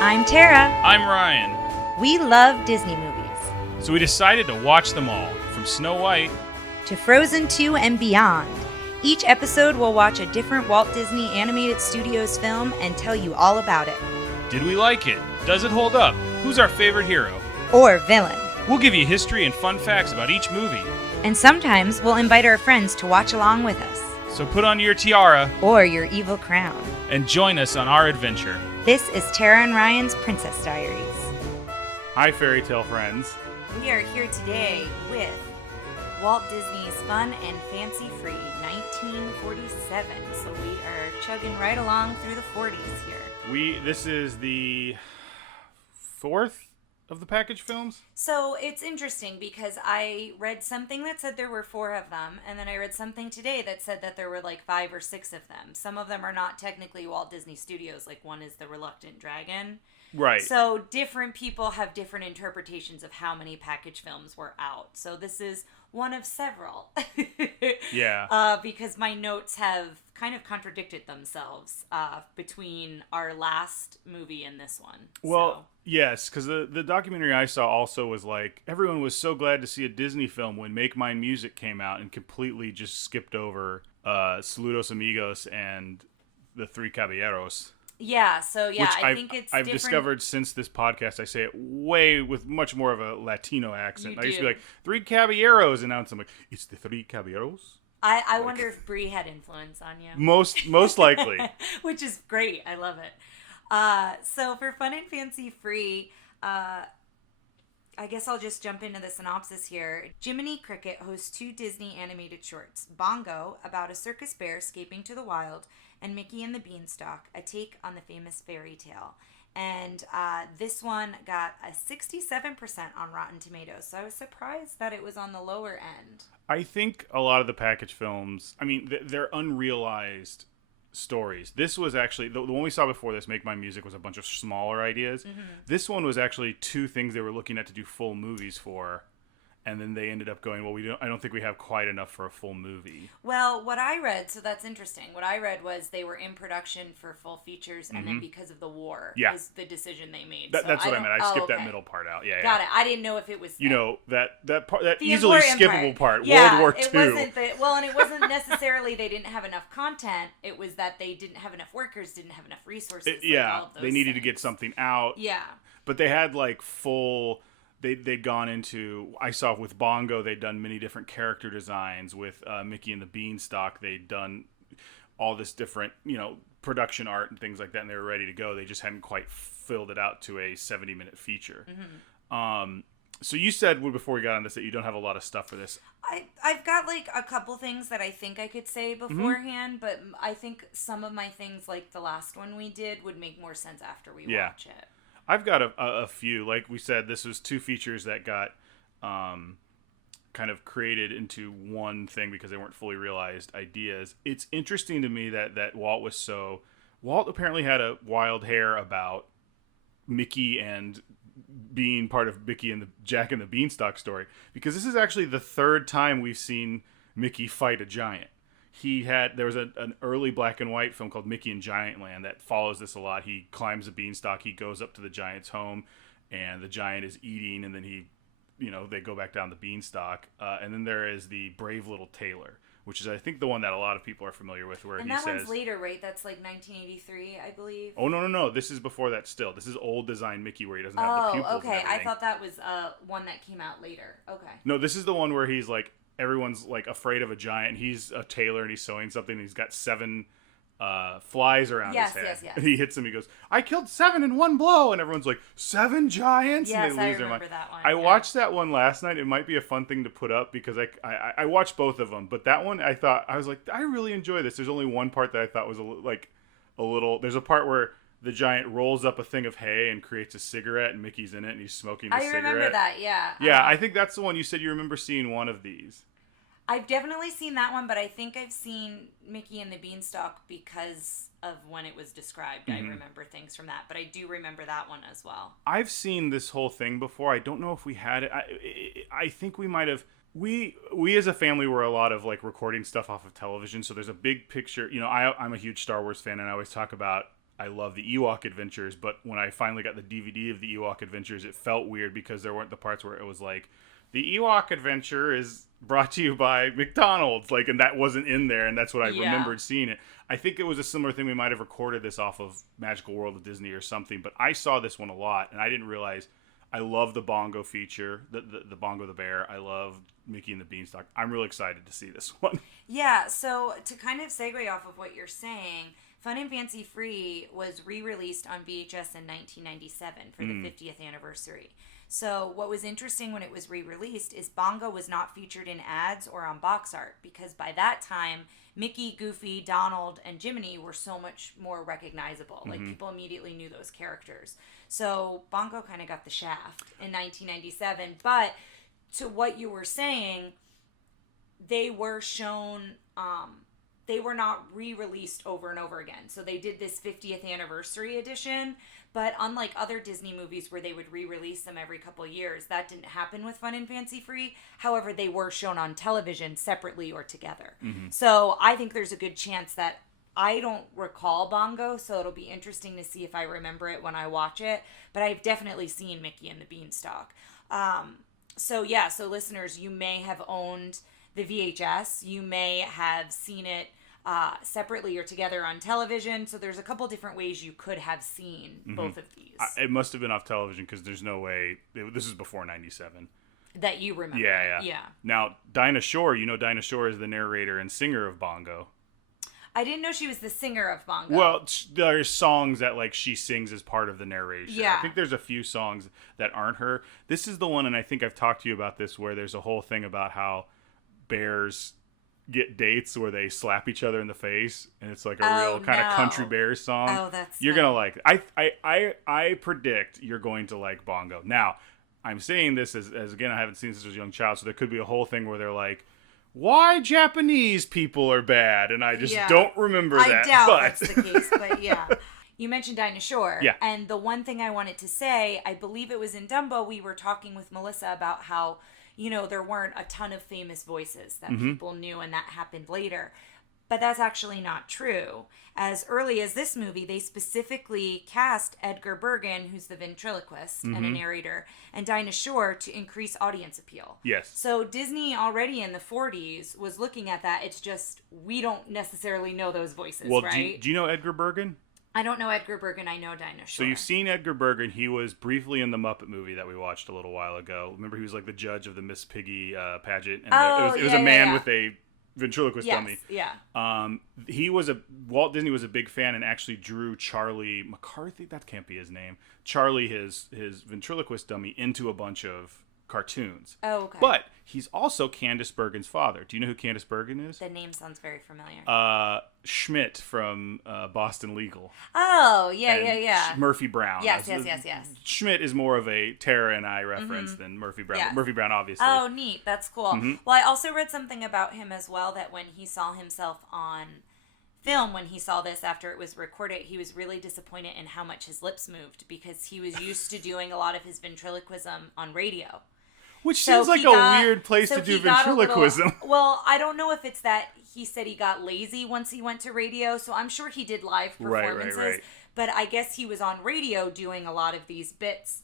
I'm Tara. I'm Ryan. We love Disney movies. So we decided to watch them all, from Snow White to Frozen 2 and beyond. Each episode will watch a different Walt Disney Animated Studios film and tell you all about it. Did we like it? Does it hold up? Who's our favorite hero? Or villain. We'll give you history and fun facts about each movie. And sometimes we'll invite our friends to watch along with us. So put on your tiara or your evil crown and join us on our adventure. This is Tara and Ryan's Princess Diaries. Hi, fairy tale friends. We are here today with Walt Disney's Fun and Fancy Free, 1947. So we are chugging right along through the 40s here. This is the fourth of the package films? So it's interesting because I read something that said there were 4 of them, and then I read something today that said that there were like 5 or 6 of them. Some of them are not technically Walt Disney Studios, like one is The Reluctant Dragon. Right. So different people have different interpretations of how many package films were out. So this is one of several. Yeah. Because my notes have kind of contradicted themselves between our last movie and this one. Well, yes, because the documentary I saw also was like, everyone was so glad to see a Disney film when Make Mine Music came out and completely just skipped over Saludos Amigos and The Three Caballeros. Yeah, so yeah, Which I think it's I've different. discovered since this podcast, I say it way with much more of a Latino accent. I used to be like, Three Caballeros, and now I'm like, it's the Three Caballeros? I wonder if Brie had influence on you. Most likely. Which is great. I love it. So for Fun and Fancy Free, I guess I'll just jump into the synopsis here. Jiminy Cricket hosts 2 Disney animated shorts. Bongo, about a circus bear escaping to the wild, and Mickey and the Beanstalk, a take on the famous fairy tale. And this one got a 67% on Rotten Tomatoes, so I was surprised that it was on the lower end. I think a lot of the package films, I mean, they're unrealized stories. This was actually, the one we saw before this, Make My Music, was a bunch of smaller ideas. Mm-hmm. This one was actually 2 things they were looking at to do full movies for. And then they ended up going, well, I don't think we have quite enough for a full movie. Well, what I read, so that's interesting. What I read was they were in production for full features, and then because of the war was the decision they made. That's what I meant. I skipped that middle part out. Yeah, Got it. I didn't know if it was... that part, that easily skippable part, yeah, World War II. And it wasn't necessarily they didn't have enough content. It was that they didn't have enough workers, didn't have enough resources. Yeah, all of those they needed to get something out. Yeah. But they had like full... They'd gone into, I saw with Bongo, they'd done many different character designs. With Mickey and the Beanstalk, they'd done all this different, production art and things like that, and they were ready to go. They just hadn't quite filled it out to a 70-minute feature. Mm-hmm. So you said, before we got on this, that you don't have a lot of stuff for this. I've got like a couple things that I think I could say beforehand, but I think some of my things, like the last one we did, would make more sense after we watch it. I've got a few. Like we said, this was 2 features that got kind of created into one thing because they weren't fully realized ideas. It's interesting to me that Walt apparently had a wild hair about Mickey and being part of Mickey and the Jack and the Beanstalk story, because this is actually the 3rd time we've seen Mickey fight a giant. There was an early black and white film called Mickey in Giant Land that follows this a lot. He climbs a beanstalk, he goes up to the giant's home, and the giant is eating, and then they go back down the beanstalk. And then there is the Brave Little Tailor, which is, I think, the one that a lot of people are familiar with, where he says... And that one's later, right? That's like 1983, I believe. Oh, no. This is before that still. This is old design Mickey where he doesn't have the pupils. Oh, okay. I thought that was one that came out later. Okay. No, this is the one where he's like... Everyone's like afraid of a giant. He's a tailor and he's sewing something. And he's got 7 flies around his head. Yes. And he hits them. He goes, "I killed 7 in one blow." And everyone's like, 7 giants? Yes, and they lose I remember that one. I watched that one last night. It might be a fun thing to put up because I watched both of them. But that one, I was like, I really enjoy this. There's only one part that I thought was a little. There's a part where the giant rolls up a thing of hay and creates a cigarette, and Mickey's in it, and he's smoking the cigarette. I remember that, yeah. Yeah, I think that's the one you said you remember seeing one of these. I've definitely seen that one, but I think I've seen Mickey and the Beanstalk because of when it was described. Mm-hmm. I remember things from that, but I do remember that one as well. I've seen this whole thing before. I don't know if we had it. I think we might have We as a family were a lot of like recording stuff off of television, so there's a big picture. You know, I'm a huge Star Wars fan, and I always talk about I love the Ewok Adventures, but when I finally got the DVD of the Ewok Adventures, it felt weird because there weren't the parts where it was like, the Ewok Adventure is brought to you by McDonald's, like, and that wasn't in there, and that's what I remembered seeing it. I think it was a similar thing. We might have recorded this off of Magical World of Disney or something, but I saw this one a lot, and I didn't realize I love the Bongo feature, the Bongo the Bear. I love Mickey and the Beanstalk. I'm really excited to see this one. Yeah, so to kind of segue off of what you're saying, Fun and Fancy Free was re-released on VHS in 1997 for the 50th anniversary. So what was interesting when it was re-released is Bongo was not featured in ads or on box art, because by that time, Mickey, Goofy, Donald, and Jiminy were so much more recognizable. Like, people immediately knew those characters. So Bongo kind of got the shaft in 1997. But to what you were saying, they were shown, they were not re-released over and over again. So they did this 50th anniversary edition, but unlike other Disney movies where they would re-release them every couple of years, that didn't happen with Fun and Fancy Free. However, they were shown on television separately or together. So I think there's a good chance that I don't recall Bongo, so it'll be interesting to see if I remember it when I watch it. But I've definitely seen Mickey and the Beanstalk. So listeners, you may have owned the VHS. You may have seen it separately or together on television. So there's a couple different ways you could have seen both of these. It must have been off television because there's no way. This is before 97. That you remember. Yeah. Now, Dinah Shore, Dinah Shore is the narrator and singer of Bongo. I didn't know she was the singer of Bongo. Well, there's songs that like she sings as part of the narration. Yeah. I think there's a few songs that aren't her. This is the one, and I think I've talked to you about this, where there's a whole thing about how bears get dates where they slap each other in the face, and it's like a real kind of country bears song. Oh, that's you're gonna like it. I predict you're going to like Bongo. Now, I'm saying this as again, I haven't seen this as a young child, so there could be a whole thing where they're like, why Japanese people are bad, and I just don't remember that. I doubt that's the case, but yeah. You mentioned Dinah Shore. Yeah. And the one thing I wanted to say, I believe it was in Dumbo, we were talking with Melissa about how, there weren't a ton of famous voices that people knew, and that happened later. But that's actually not true. As early as this movie, they specifically cast Edgar Bergen, who's the ventriloquist and a narrator, and Dinah Shore to increase audience appeal. Yes. So Disney already in the 40s was looking at that. It's just we don't necessarily know those voices, right? Do you know Edgar Bergen? I don't know Edgar Bergen. I know Dinah Shore. So you've seen Edgar Bergen. He was briefly in the Muppet movie that we watched a little while ago. Remember, he was like the judge of the Miss Piggy pageant. And it was a man with a ventriloquist dummy. Yeah. Walt Disney was a big fan and actually drew Charlie McCarthy. That can't be his name. Charlie, his ventriloquist dummy, into a bunch of cartoons. Oh, okay. But he's also Candice Bergen's father. Do you know who Candice Bergen is? The name sounds very familiar. Schmidt from Boston Legal. Oh, yeah. Murphy Brown. Yes. Schmidt is more of a Tara and I reference than Murphy Brown. Yeah. Murphy Brown, obviously. Oh, neat. That's cool. Well, I also read something about him as well, that when he saw himself on film, when he saw this after it was recorded, he was really disappointed in how much his lips moved, because he was used to doing a lot of his ventriloquism on radio. Which seems like a weird place to do ventriloquism. Well, I don't know if it's that he said he got lazy once he went to radio, so I'm sure he did live performances. Right. But I guess he was on radio doing a lot of these bits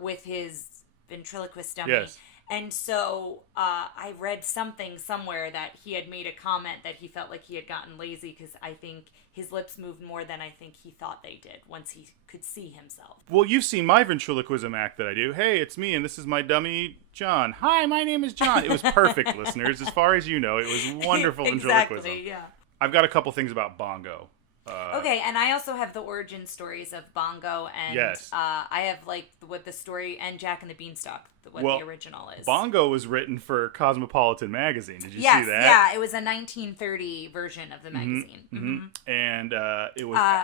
with his ventriloquist dummy. Yes. And so I read something somewhere that he had made a comment that he felt like he had gotten lazy, because I think his lips moved more than I think he thought they did once he could see himself. Well, you've seen my ventriloquism act that I do. Hey, it's me, and this is my dummy, John. Hi, my name is John. It was perfect, listeners. As far as you know, it was wonderful ventriloquism. Exactly, yeah. I've got a couple things about Bongo. Okay, and I also have the origin stories of Bongo, and yes. I have like what the story and Jack and the Beanstalk, the original is. Bongo was written for Cosmopolitan magazine. Did you see that? Yeah, it was a 1930 version of the magazine. And it was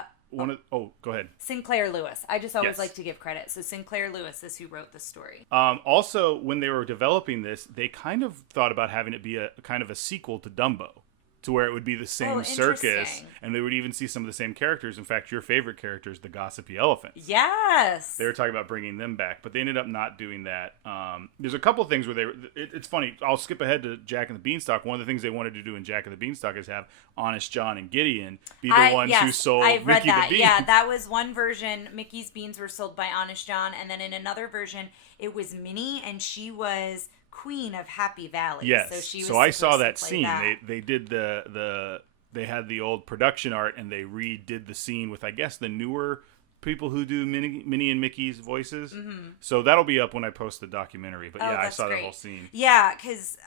go ahead. Sinclair Lewis. I just always like to give credit. So Sinclair Lewis is who wrote the story. Also, when they were developing this, they kind of thought about having it be a kind of a sequel to Dumbo. to where it would be the same circus, interesting. and they would even see some of the same characters. In fact, your favorite characters, the gossipy elephants. Yes. They were talking about bringing them back, but they ended up not doing that. There's a couple things where it's funny. I'll skip ahead to Jack and the Beanstalk. One of the things they wanted to do in Jack and the Beanstalk is have Honest John and Gideon be the ones who sold I've read Mickey that. the Bean. Yeah, that was one version. Mickey's beans were sold by Honest John, and then in another version, it was Minnie, and she was Queen of Happy Valley. Yes. So, she was I saw supposed that to play scene. that. They did they had the old production art, and they redid the scene with, I guess, the newer people who do Minnie and Mickey's voices. Mm-hmm. So that'll be up when I post the documentary. But yeah, I saw that whole scene. Yeah, because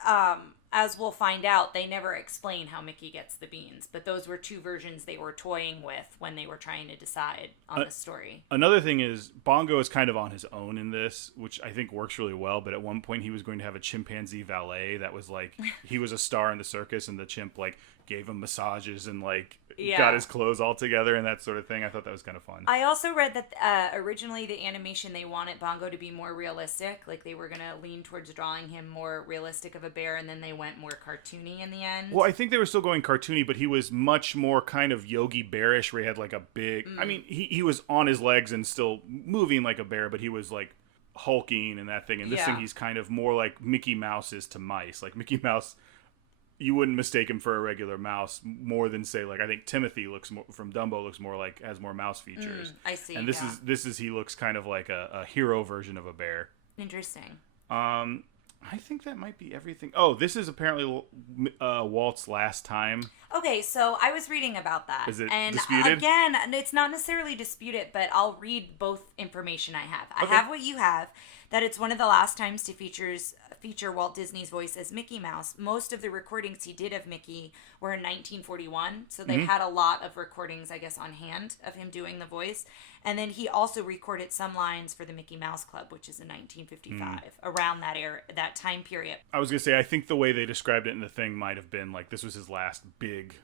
as we'll find out, they never explain how Mickey gets the beans. But those were two versions they were toying with when they were trying to decide on the story. Another thing is Bongo is kind of on his own in this, which I think works really well. But at one point, he was going to have a chimpanzee valet that was like, he was a star in the circus, and the chimp like gave him massages and like got his clothes all together and that sort of thing. I thought that was kind of fun. I also read that originally the animation, they wanted Bongo to be more realistic. Like they were going to lean towards drawing him more realistic of a bear, and then they went more cartoony in the end. Well, I think they were still going cartoony, but he was much more kind of Yogi Bearish, where he had like a big... I mean, he was on his legs and still moving like a bear, but he was like hulking and that thing. And this thing, he's kind of more like Mickey Mouse is to mice. Like Mickey Mouse... You wouldn't mistake him for a regular mouse more than, say, like, I think Timothy from Dumbo looks more like, has more mouse features. I see. And this is he looks kind of like a hero version of a bear. Interesting. I think that might be everything. Oh, this is apparently Walt's last time. Okay, so I was reading about that. Is it and disputed? Again, it's not necessarily disputed, but I'll read both information I have. Okay. I have what you have, that it's one of the last times to feature Walt Disney's voice as Mickey Mouse. Most of the recordings he did of Mickey were in 1941, so they had a lot of recordings, I guess, on hand of him doing the voice. And then he also recorded some lines for the Mickey Mouse Club, which is in 1955, around that era, that time period. I was going to say, I think the way they described it in the thing might have been like this was his last big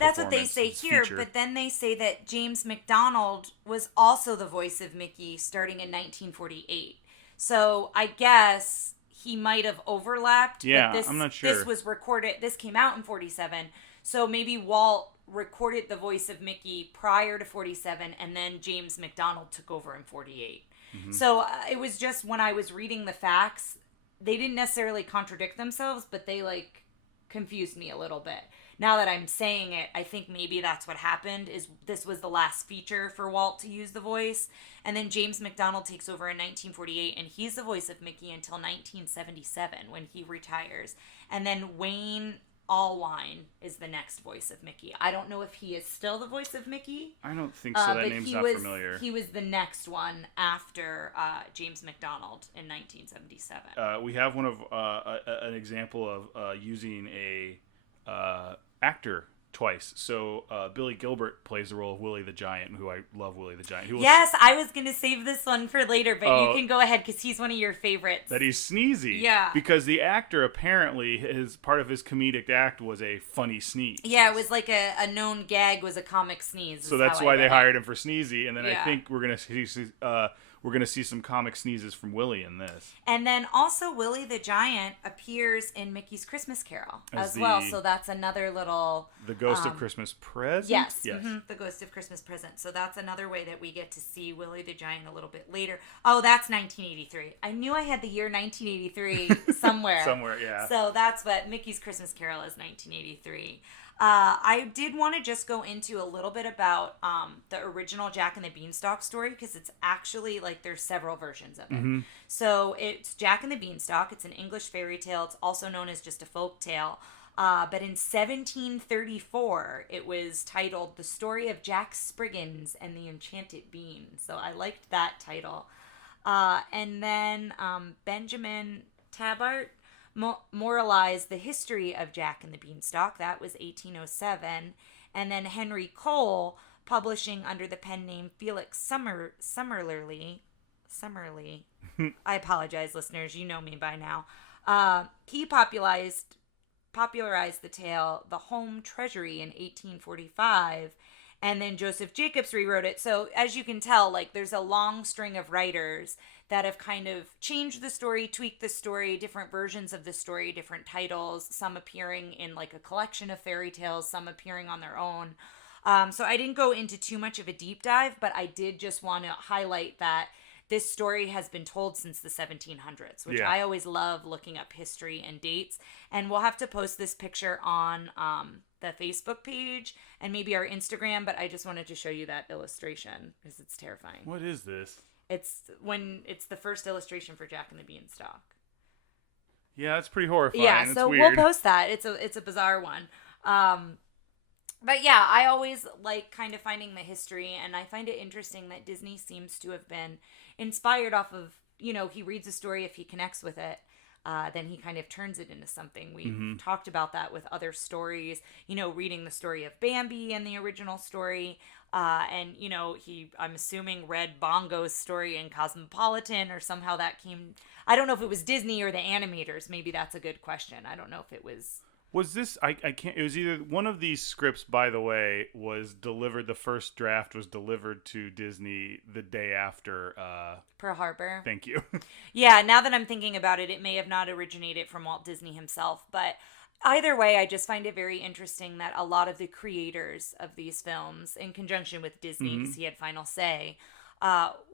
That's what they say here, feature. but then they say that James McDonald was also the voice of Mickey starting in 1948. So I guess he might have overlapped. Yeah, but I'm not sure. This came out in 47, so maybe Walt recorded the voice of Mickey prior to 47, and then James McDonald took over in 48. Mm-hmm. So it was just when I was reading the facts, they didn't necessarily contradict themselves, but they like confused me a little bit. Now that I'm saying it, I think maybe that's what happened, is this was the last feature for Walt to use the voice. And then James McDonald takes over in 1948, and he's the voice of Mickey until 1977 when he retires. And then Wayne Allwine is the next voice of Mickey. I don't know if he is still the voice of Mickey. I don't think so. That name's not familiar. He was the next one after James McDonald in 1977. We have one of an example of using a actor twice. So Billy Gilbert plays the role of Willie the Giant, who I love. Willie the Giant. Yes, I was going to save this one for later, but you can go ahead because he's one of your favorites. That he's sneezy. Yeah. Because the actor apparently, part of his comedic act was a funny sneeze. Yeah, it was like a known gag was a comic sneeze. So that's why they hired him for sneezy, and then I think we're gonna see some comic sneezes from Willie in this. And then also Willie the Giant appears in Mickey's Christmas Carol as well. So that's another little... The Ghost of Christmas Present? Yes. Mm-hmm, the Ghost of Christmas Present. So that's another way that we get to see Willie the Giant a little bit later. Oh, that's 1983. I knew I had the year 1983 somewhere. Somewhere, yeah. So that's what Mickey's Christmas Carol is, 1983. I did want to just go into a little bit about the original Jack and the Beanstalk story, because it's actually, like, there's several versions of it. Mm-hmm. So it's Jack and the Beanstalk. It's an English fairy tale. It's also known as just a folk tale. But in 1734, it was titled The Story of Jack Spriggins and the Enchanted Bean. So I liked that title. And then Benjamin Tabart moralized the history of Jack and the Beanstalk. That was 1807. And then Henry Cole, publishing under the pen name Felix Summerly. I apologize, listeners. You know me by now. He popularized the tale The Home Treasury in 1845. and then Joseph Jacobs rewrote it. So as you can tell, like there's a long string of writers that have kind of changed the story, tweaked the story, different versions of the story, different titles, some appearing in like a collection of fairy tales, some appearing on their own. So I didn't go into too much of a deep dive, but I did just want to highlight that this story has been told since the 1700s, which I always love looking up history and dates. And we'll have to post this picture on the Facebook page and maybe our Instagram, but I just wanted to show you that illustration because it's terrifying. What is this? It's the first illustration for Jack and the Beanstalk. Yeah, it's pretty horrifying. Yeah, it's so weird. we'll post that. It's a bizarre one. But yeah, I always like kind of finding the history, and I find it interesting that Disney seems to have been inspired off of, he reads a story, if he connects with it, then he kind of turns it into something. We've talked about that with other stories, reading the story of Bambi and the original story. And, I'm assuming read Bongo's story in Cosmopolitan, or somehow that came, I don't know if it was Disney or the animators. Maybe that's a good question. I don't know if it was... Was this, I can't, it was either one of these scripts, by the way, was delivered, the first draft was delivered to Disney the day after. Pearl Harbor. Thank you. Yeah, now that I'm thinking about it, it may have not originated from Walt Disney himself, but either way, I just find it very interesting that a lot of the creators of these films, in conjunction with Disney, because he had final say,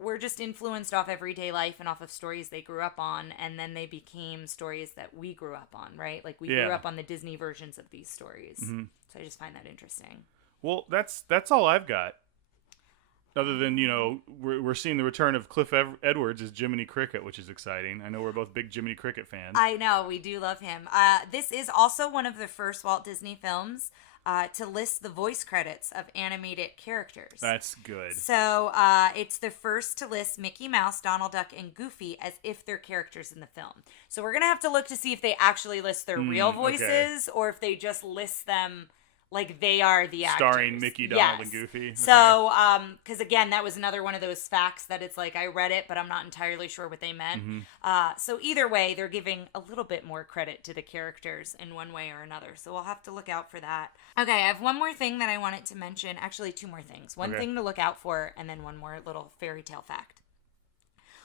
were just influenced off everyday life and off of stories they grew up on, and then they became stories that we grew up on, right? Like we grew up on the Disney versions of these stories. So I just find that interesting. Well, that's all I've got. Other than, we're seeing the return of Cliff Edwards as Jiminy Cricket, which is exciting. I know we're both big Jiminy Cricket fans. I know, we do love him. This is also one of the first Walt Disney films to list the voice credits of animated characters. That's good. So it's the first to list Mickey Mouse, Donald Duck, and Goofy as if they're characters in the film. So we're going to have to look to see if they actually list their real voices or if they just list them like they are the actors. Starring Mickey, Donald, and Goofy. Okay. So, because again, that was another one of those facts that it's like, I read it, but I'm not entirely sure what they meant. So either way, they're giving a little bit more credit to the characters in one way or another. So we'll have to look out for that. Okay, I have one more thing that I wanted to mention. Actually, two more things. One thing to look out for, and then one more little fairy tale fact.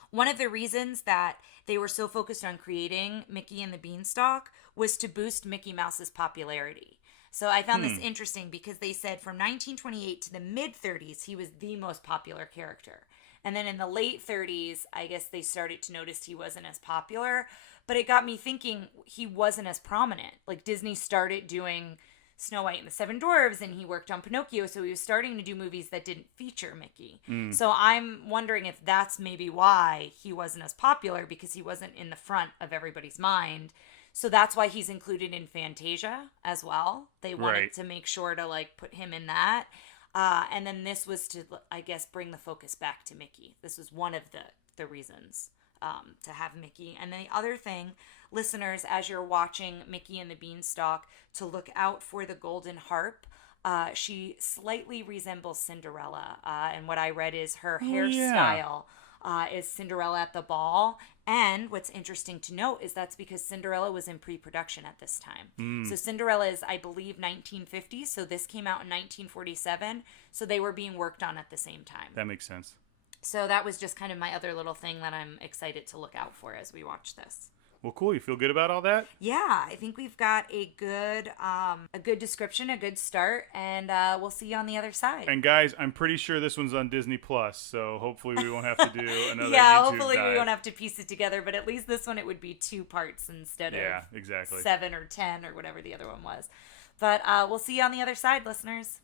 One of the reasons that they were so focused on creating Mickey and the Beanstalk was to boost Mickey Mouse's popularity. So I found this interesting because they said from 1928 to the mid-30s, he was the most popular character. And then in the late 30s, I guess they started to notice he wasn't as popular. But it got me thinking he wasn't as prominent. Like Disney started doing Snow White and the Seven Dwarfs, and he worked on Pinocchio, so he was starting to do movies that didn't feature Mickey. So I'm wondering if that's maybe why he wasn't as popular, because he wasn't in the front of everybody's mind. So that's why he's included in Fantasia as well. They wanted to make sure to like put him in that. And then this was to, I guess, bring the focus back to Mickey. This was one of the reasons to have Mickey. And then the other thing, listeners, as you're watching Mickey and the Beanstalk, to look out for the golden harp. She slightly resembles Cinderella. And what I read is her hairstyle is Cinderella at the ball. And what's interesting to note is that's because Cinderella was in pre-production at this time. So Cinderella is, I believe, 1950. So this came out in 1947. So they were being worked on at the same time. That makes sense. So that was just kind of my other little thing that I'm excited to look out for as we watch this. Well, cool. You feel good about all that? Yeah, I think we've got a good description, a good start, and we'll see you on the other side. And guys, I'm pretty sure this one's on Disney Plus, so hopefully we won't have to do another yeah, YouTube hopefully dive. we won't have to piece it together, but at least this one it would be 2 parts instead of exactly 7 or 10 or whatever the other one was. But we'll see you on the other side, listeners.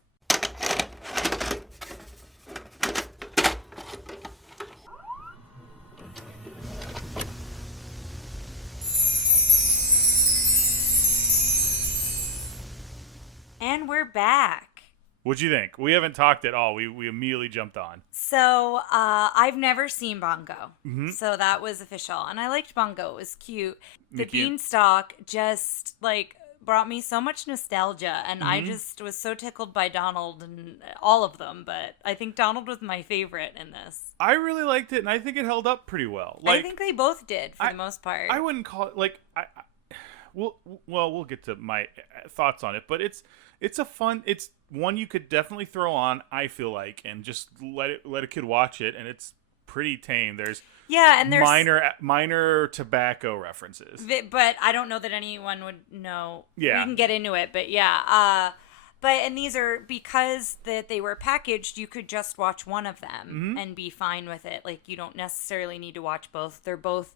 And we're back. What'd you think? We haven't talked at all. We immediately jumped on. So I've never seen Bongo. So that was official. And I liked Bongo. It was cute. The Beanstalk just brought me so much nostalgia. And I just was so tickled by Donald and all of them. But I think Donald was my favorite in this. I really liked it, and I think it held up pretty well. I think they both did for the most part. I wouldn't call it we'll get to my thoughts on it, but it's a fun, one you could definitely throw on, I feel like, and just let a kid watch it, and it's pretty tame. There's and there's minor tobacco references, but I don't know that anyone would know. Yeah, we can get into it, but and these are because that they were packaged. You could just watch one of them and be fine with it. Like you don't necessarily need to watch both. They're both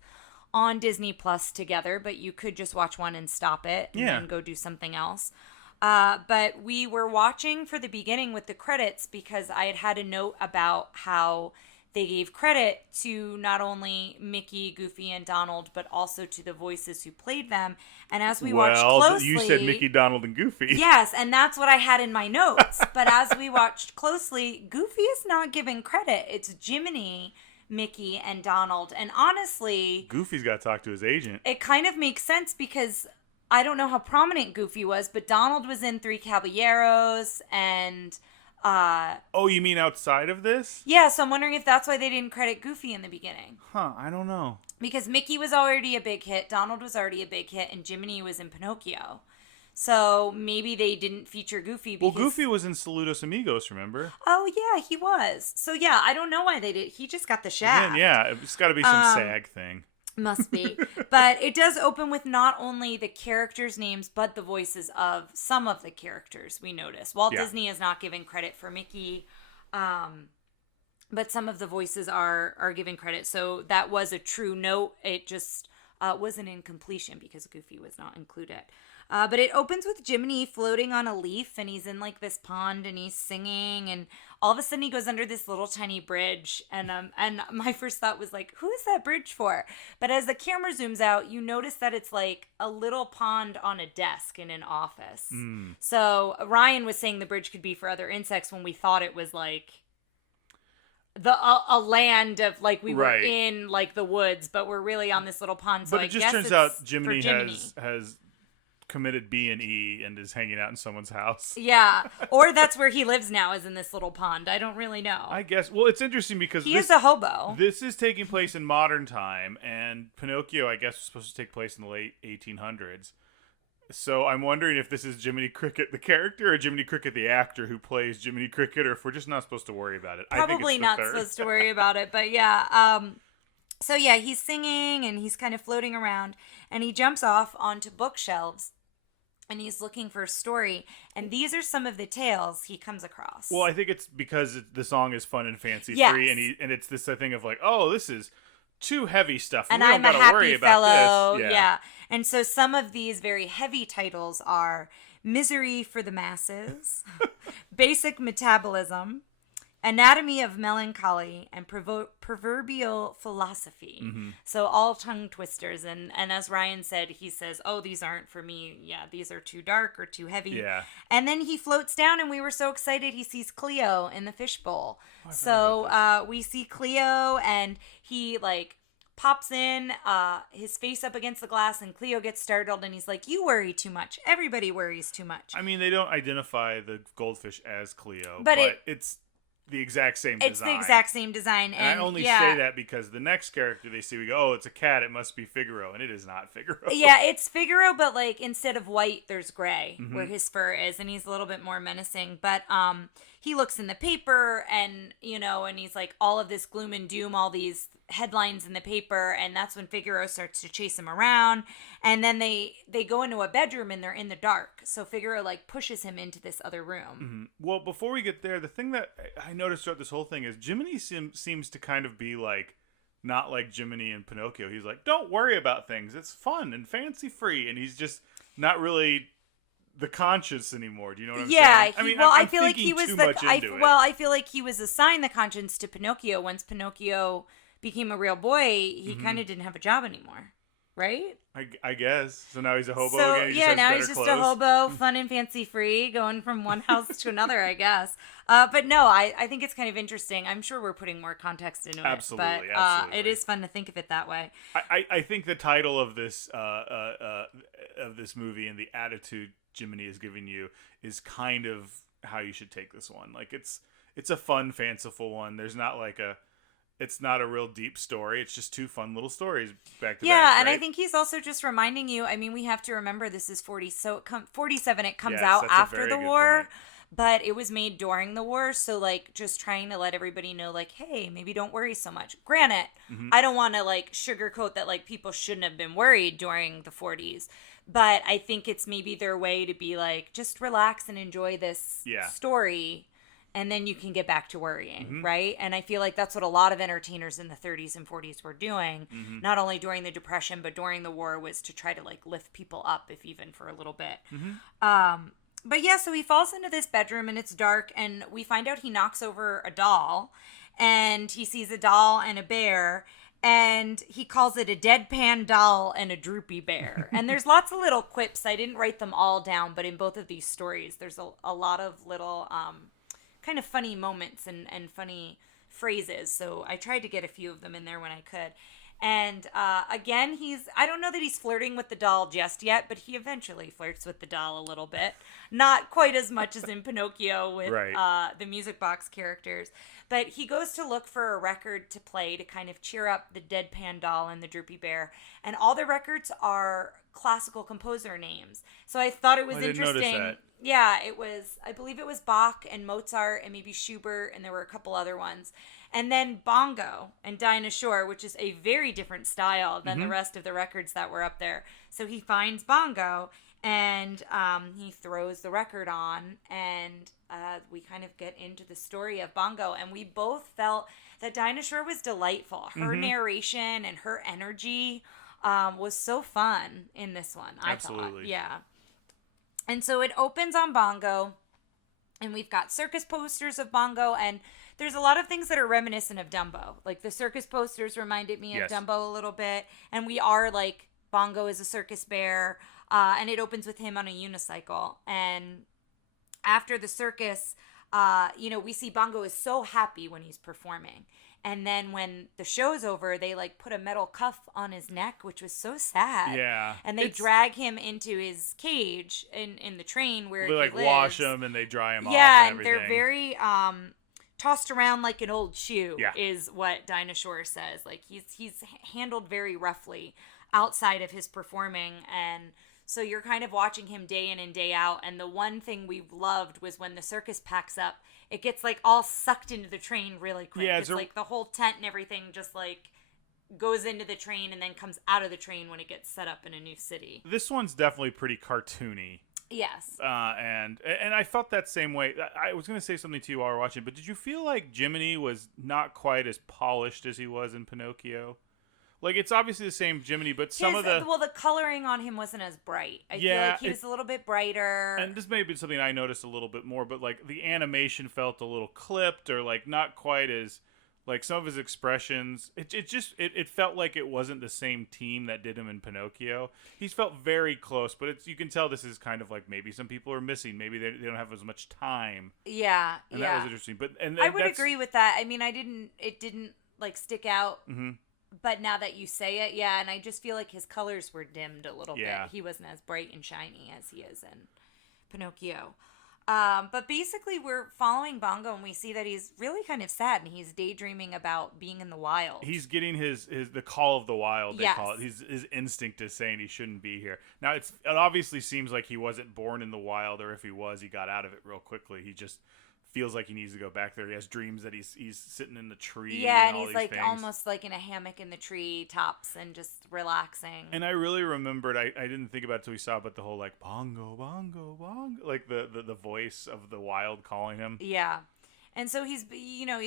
on Disney Plus together, but you could just watch one and stop it and then go do something else. But we were watching for the beginning with the credits because I had a note about how they gave credit to not only Mickey, Goofy, and Donald, but also to the voices who played them. And as we watched closely... you said Mickey, Donald, and Goofy. Yes, and that's what I had in my notes. But as we watched closely, Goofy is not given credit. It's Jiminy, Mickey, and Donald. And honestly... Goofy's got to talk to his agent. It kind of makes sense because... I don't know how prominent Goofy was, but Donald was in Three Caballeros and... oh, you mean outside of this? Yeah, so I'm wondering if that's why they didn't credit Goofy in the beginning. Huh, I don't know. Because Mickey was already a big hit, Donald was already a big hit, and Jiminy was in Pinocchio. So maybe they didn't feature Goofy because... Well, Goofy was in Saludos Amigos, remember? Oh, yeah, he was. So yeah, I don't know why they did. He just got the shaft. Yeah, it's got to be some SAG thing. Must be. But it does open with not only the characters' names, but the voices of some of the characters we notice. Walt Disney is not giving credit for Mickey, but some of the voices are given credit. So that was a true note. It just was an incompletion because Goofy was not included. But it opens with Jiminy floating on a leaf, and he's in like this pond, and he's singing, and all of a sudden he goes under this little tiny bridge, and my first thought was like, who is that bridge for? But as the camera zooms out, you notice that it's like a little pond on a desk in an office. So Ryan was saying the bridge could be for other insects when we thought it was like a land of like we were in like the woods, but we're really on this little pond. So but it just turns out Jiminy has committed B&E and is hanging out in someone's house. Yeah, or that's where he lives now, is in this little pond. I don't really know. I guess. Well, it's interesting because he is a hobo. This is taking place in modern time, and Pinocchio, I guess, was supposed to take place in the late 1800s. So I'm wondering if this is Jiminy Cricket the character or Jiminy Cricket the actor who plays Jiminy Cricket, or if we're just not supposed to worry about it. Probably not supposed to worry about it, but yeah. So yeah, he's singing and he's kind of floating around, and he jumps off onto bookshelves. And he's looking for a story, and these are some of the tales he comes across. Well, I think it's because the song is fun and fancy free, and it's this thing of like, oh, this is too heavy stuff, and we I'm don't a gotta worry happy fellow. About this. Yeah, and so some of these very heavy titles are "Misery for the Masses," "Basic Metabolism," "Anatomy of Melancholy," and "Proverbial Philosophy." So all tongue twisters. And as Ryan said, he says, oh, these aren't for me. Yeah, these are too dark or too heavy. Yeah. And then he floats down, and we were so excited. He sees Cleo in the fishbowl. So we see Cleo, and he like pops in, his face up against the glass, and Cleo gets startled, and he's like, you worry too much. Everybody worries too much. I mean, they don't identify the goldfish as Cleo, but it's the exact same design. It's the exact same design. And I only say that because the next character they see, we go, oh, it's a cat, it must be Figaro, and it is not Figaro. Yeah, it's Figaro, but like instead of white, there's gray where his fur is, and he's a little bit more menacing. But he looks in the paper, and and he's like, all of this gloom and doom, all these headlines in the paper, and that's when Figaro starts to chase him around, and then they go into a bedroom, and they're in the dark, so Figaro like pushes him into this other room. Well, before we get there, the thing that I noticed throughout this whole thing is Jiminy seems to kind of be like not like Jiminy and Pinocchio. He's like, don't worry about things, it's fun and fancy free, and he's just not really the conscience anymore. Do you know what I'm saying? Yeah, I feel like he was I feel like he was assigned the conscience to Pinocchio. Once Pinocchio became a real boy, he kind of didn't have a job anymore, right? I guess. So now he's a hobo so, again. Yeah, now he's just a hobo, fun and fancy free, going from one house to another, I guess. But no, I think it's kind of interesting. I'm sure we're putting more context into it. But it is fun to think of it that way. I think the title of this movie and the attitude Jiminy is giving you is kind of how you should take this one. Like it's a fun, fanciful one. There's not like it's not a real deep story. It's just two fun little stories back to back. Yeah, and right? I think he's also just reminding you, I mean, we have to remember this is 47. It comes out after the war. Point. but it was made during the war, so like just trying to let everybody know like, hey, maybe don't worry so much. Granted, I don't want to like sugarcoat that like people shouldn't have been worried during the 40s, but I think it's maybe their way to be like, just relax and enjoy this story, and then you can get back to worrying, right? And I feel like that's what a lot of entertainers in the 30s and 40s were doing, not only during the Depression, but during the war, was to try to like lift people up, if even for a little bit. But yeah, so he falls into this bedroom and it's dark, and we find out he knocks over a doll, and he sees a doll and a bear, and he calls it a deadpan doll and a droopy bear. And there's lots of little quips. I didn't write them all down, but in both of these stories, there's a lot of little kind of funny moments and funny phrases. So I tried to get a few of them in there when I could. And again, I don't know that he's flirting with the doll just yet, but he eventually flirts with the doll a little bit. Not quite as much as in Pinocchio with the music box characters. But he goes to look for a record to play to kind of cheer up the deadpan doll and the droopy bear. And all the records are classical composer names. So I thought it was interesting. Notice that. Yeah, I believe it was Bach and Mozart and maybe Schubert, and there were a couple other ones. And then Bongo and Dinah Shore, which is a very different style than the rest of the records that were up there. So he finds Bongo, and he throws the record on, and we kind of get into the story of Bongo. And we both felt that Dinah Shore was delightful. Her narration and her energy was so fun in this one, I thought. Yeah. And so it opens on Bongo, and we've got circus posters of Bongo, and there's a lot of things that are reminiscent of Dumbo. Like the circus posters reminded me of Dumbo a little bit, and we are like, Bongo is a circus bear, and it opens with him on a unicycle. And after the circus, we see Bongo is so happy when he's performing. And then when the show's over, they like put a metal cuff on his neck, which was so sad. Yeah. And they drag him into his cage in the train where they like lives. Wash him and they dry him off. Yeah, and they're very tossed around like an old shoe. Yeah. Is what Dinah Shore says. Like he's handled very roughly outside of his performing, and so you're kind of watching him day in and day out. And the one thing we loved was when the circus packs up, it gets like all sucked into the train really quick. Yeah, it's like the whole tent and everything just like goes into the train and then comes out of the train when it gets set up in a new city. This one's definitely pretty cartoony. Yes. And I felt that same way. I was going to say something to you while we were watching, but did you feel like Jiminy was not quite as polished as he was in Pinocchio? Like, it's obviously the same Jiminy, but the coloring on him wasn't as bright. I feel like he was a little bit brighter. And this may have been something I noticed a little bit more, but, like, the animation felt a little clipped or, like, not quite as, like, some of his expressions. It felt like it wasn't the same team that did him in Pinocchio. He's felt very close, but you can tell this is kind of like maybe some people are missing. Maybe they don't have as much time. Yeah, and that was interesting. But I would agree with that. I mean, it didn't, like, stick out. Mm-hmm. But now that you say it, and I just feel like his colors were dimmed a little bit. He wasn't as bright and shiny as he is in Pinocchio. But basically, we're following Bongo, and we see that he's really kind of sad, and he's daydreaming about being in the wild. He's getting the call of the wild, they call it. His instinct is saying he shouldn't be here. Now, it obviously seems like he wasn't born in the wild, or if he was, he got out of it real quickly. He just feels like he needs to go back there. He has dreams that he's sitting in the tree. Yeah, and he's like things. Almost like in a hammock in the tree tops and just relaxing. And I really remembered, I didn't think about it till we saw it, but the whole like Bongo, Bongo, Bongo, like the voice of the wild calling him. Yeah. And so he's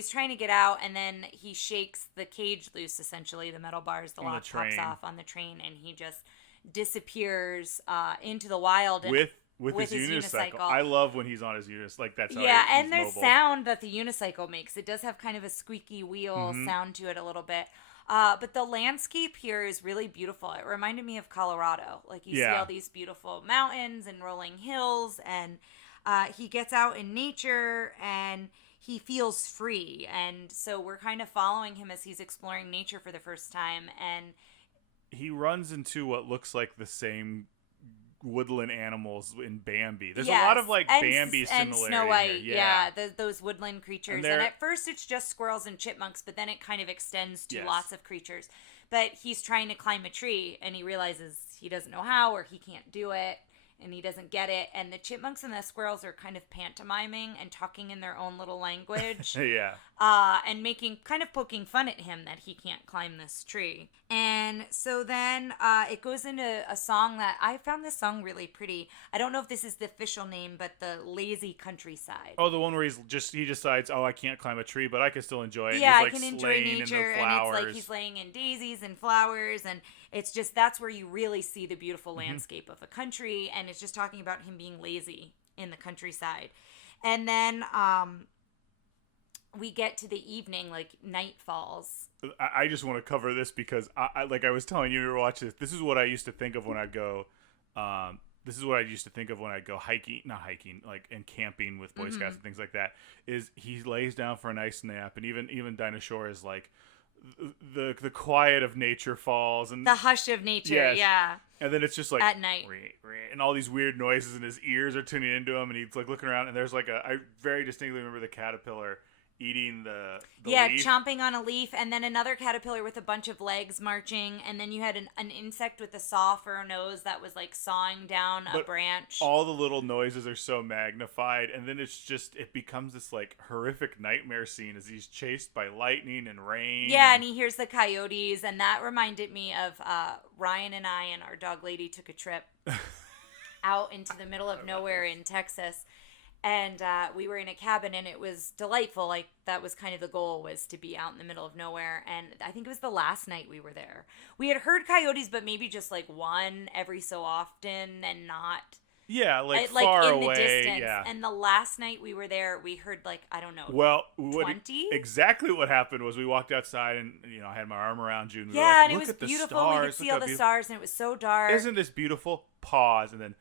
trying to get out, and then he shakes the cage loose, essentially, the metal bars, the lock pops off on the train, and he just disappears into the wild. And With his unicycle. I love when he's on his unicycle. Like, that's how he's and the mobile. Sound that the unicycle makes. It does have kind of a squeaky wheel sound to it a little bit. But the landscape here is really beautiful. It reminded me of Colorado. Like, you see all these beautiful mountains and rolling hills, and he gets out in nature, and he feels free. And so we're kind of following him as he's exploring nature for the first time. And he runs into what looks like the same woodland animals in Bambi. There's a lot of like Bambi similarity and Snow White, here. those woodland creatures. And at first it's just squirrels and chipmunks, but then it kind of extends to lots of creatures. But he's trying to climb a tree, and he realizes he doesn't know how, or he can't do it. and he doesn't get it. And the chipmunks and the squirrels are kind of pantomiming and talking in their own little language. Yeah. And poking fun at him that he can't climb this tree. And so then it goes into a song that I found this song really pretty. I don't know if this is the official name, but the Lazy Countryside. Oh, the one where he decides, I can't climb a tree, but I can still enjoy it. Yeah, he's, I can enjoy nature, and it's like he's laying in daisies and flowers, and it's just, that's where you really see the beautiful landscape of a country, and it's just talking about him being lazy in the countryside. And then we get to the evening, like night falls. I just want to cover this because, I like I was telling you, we were watching this is what I used to think of when I'd go, hiking, not hiking, like, and camping with Boy Scouts and things like that, is he lays down for a nice nap, and even Dinah Shore is like, the quiet of nature falls, and the hush of nature, yes. yeah. And then it's just like at night, and all these weird noises, and his ears are tuning into him, and he's like looking around, and there's like I very distinctly remember the caterpillar eating the leaf. Chomping on a leaf, and then another caterpillar with a bunch of legs marching, and then you had an insect with a saw for a nose that was like sawing down a branch. All the little noises are so magnified, and then it becomes this like horrific nightmare scene as he's chased by lightning and rain. Yeah, and he hears the coyotes, and that reminded me of Ryan and I and our dog lady took a trip out into the middle of nowhere in Texas. And we were in a cabin, and it was delightful. Like, that was kind of the goal, was to be out in the middle of nowhere. And I think it was the last night we were there. We had heard coyotes, but maybe just like one every so often, and not... Yeah, far in away. The distance. Yeah. And the last night we were there, we heard 20? Exactly what happened was we walked outside, and I had my arm around you, and we were and like, it was look at the beautiful. stars. We could see all the stars, and it was so dark. Isn't this beautiful? Pause, and then...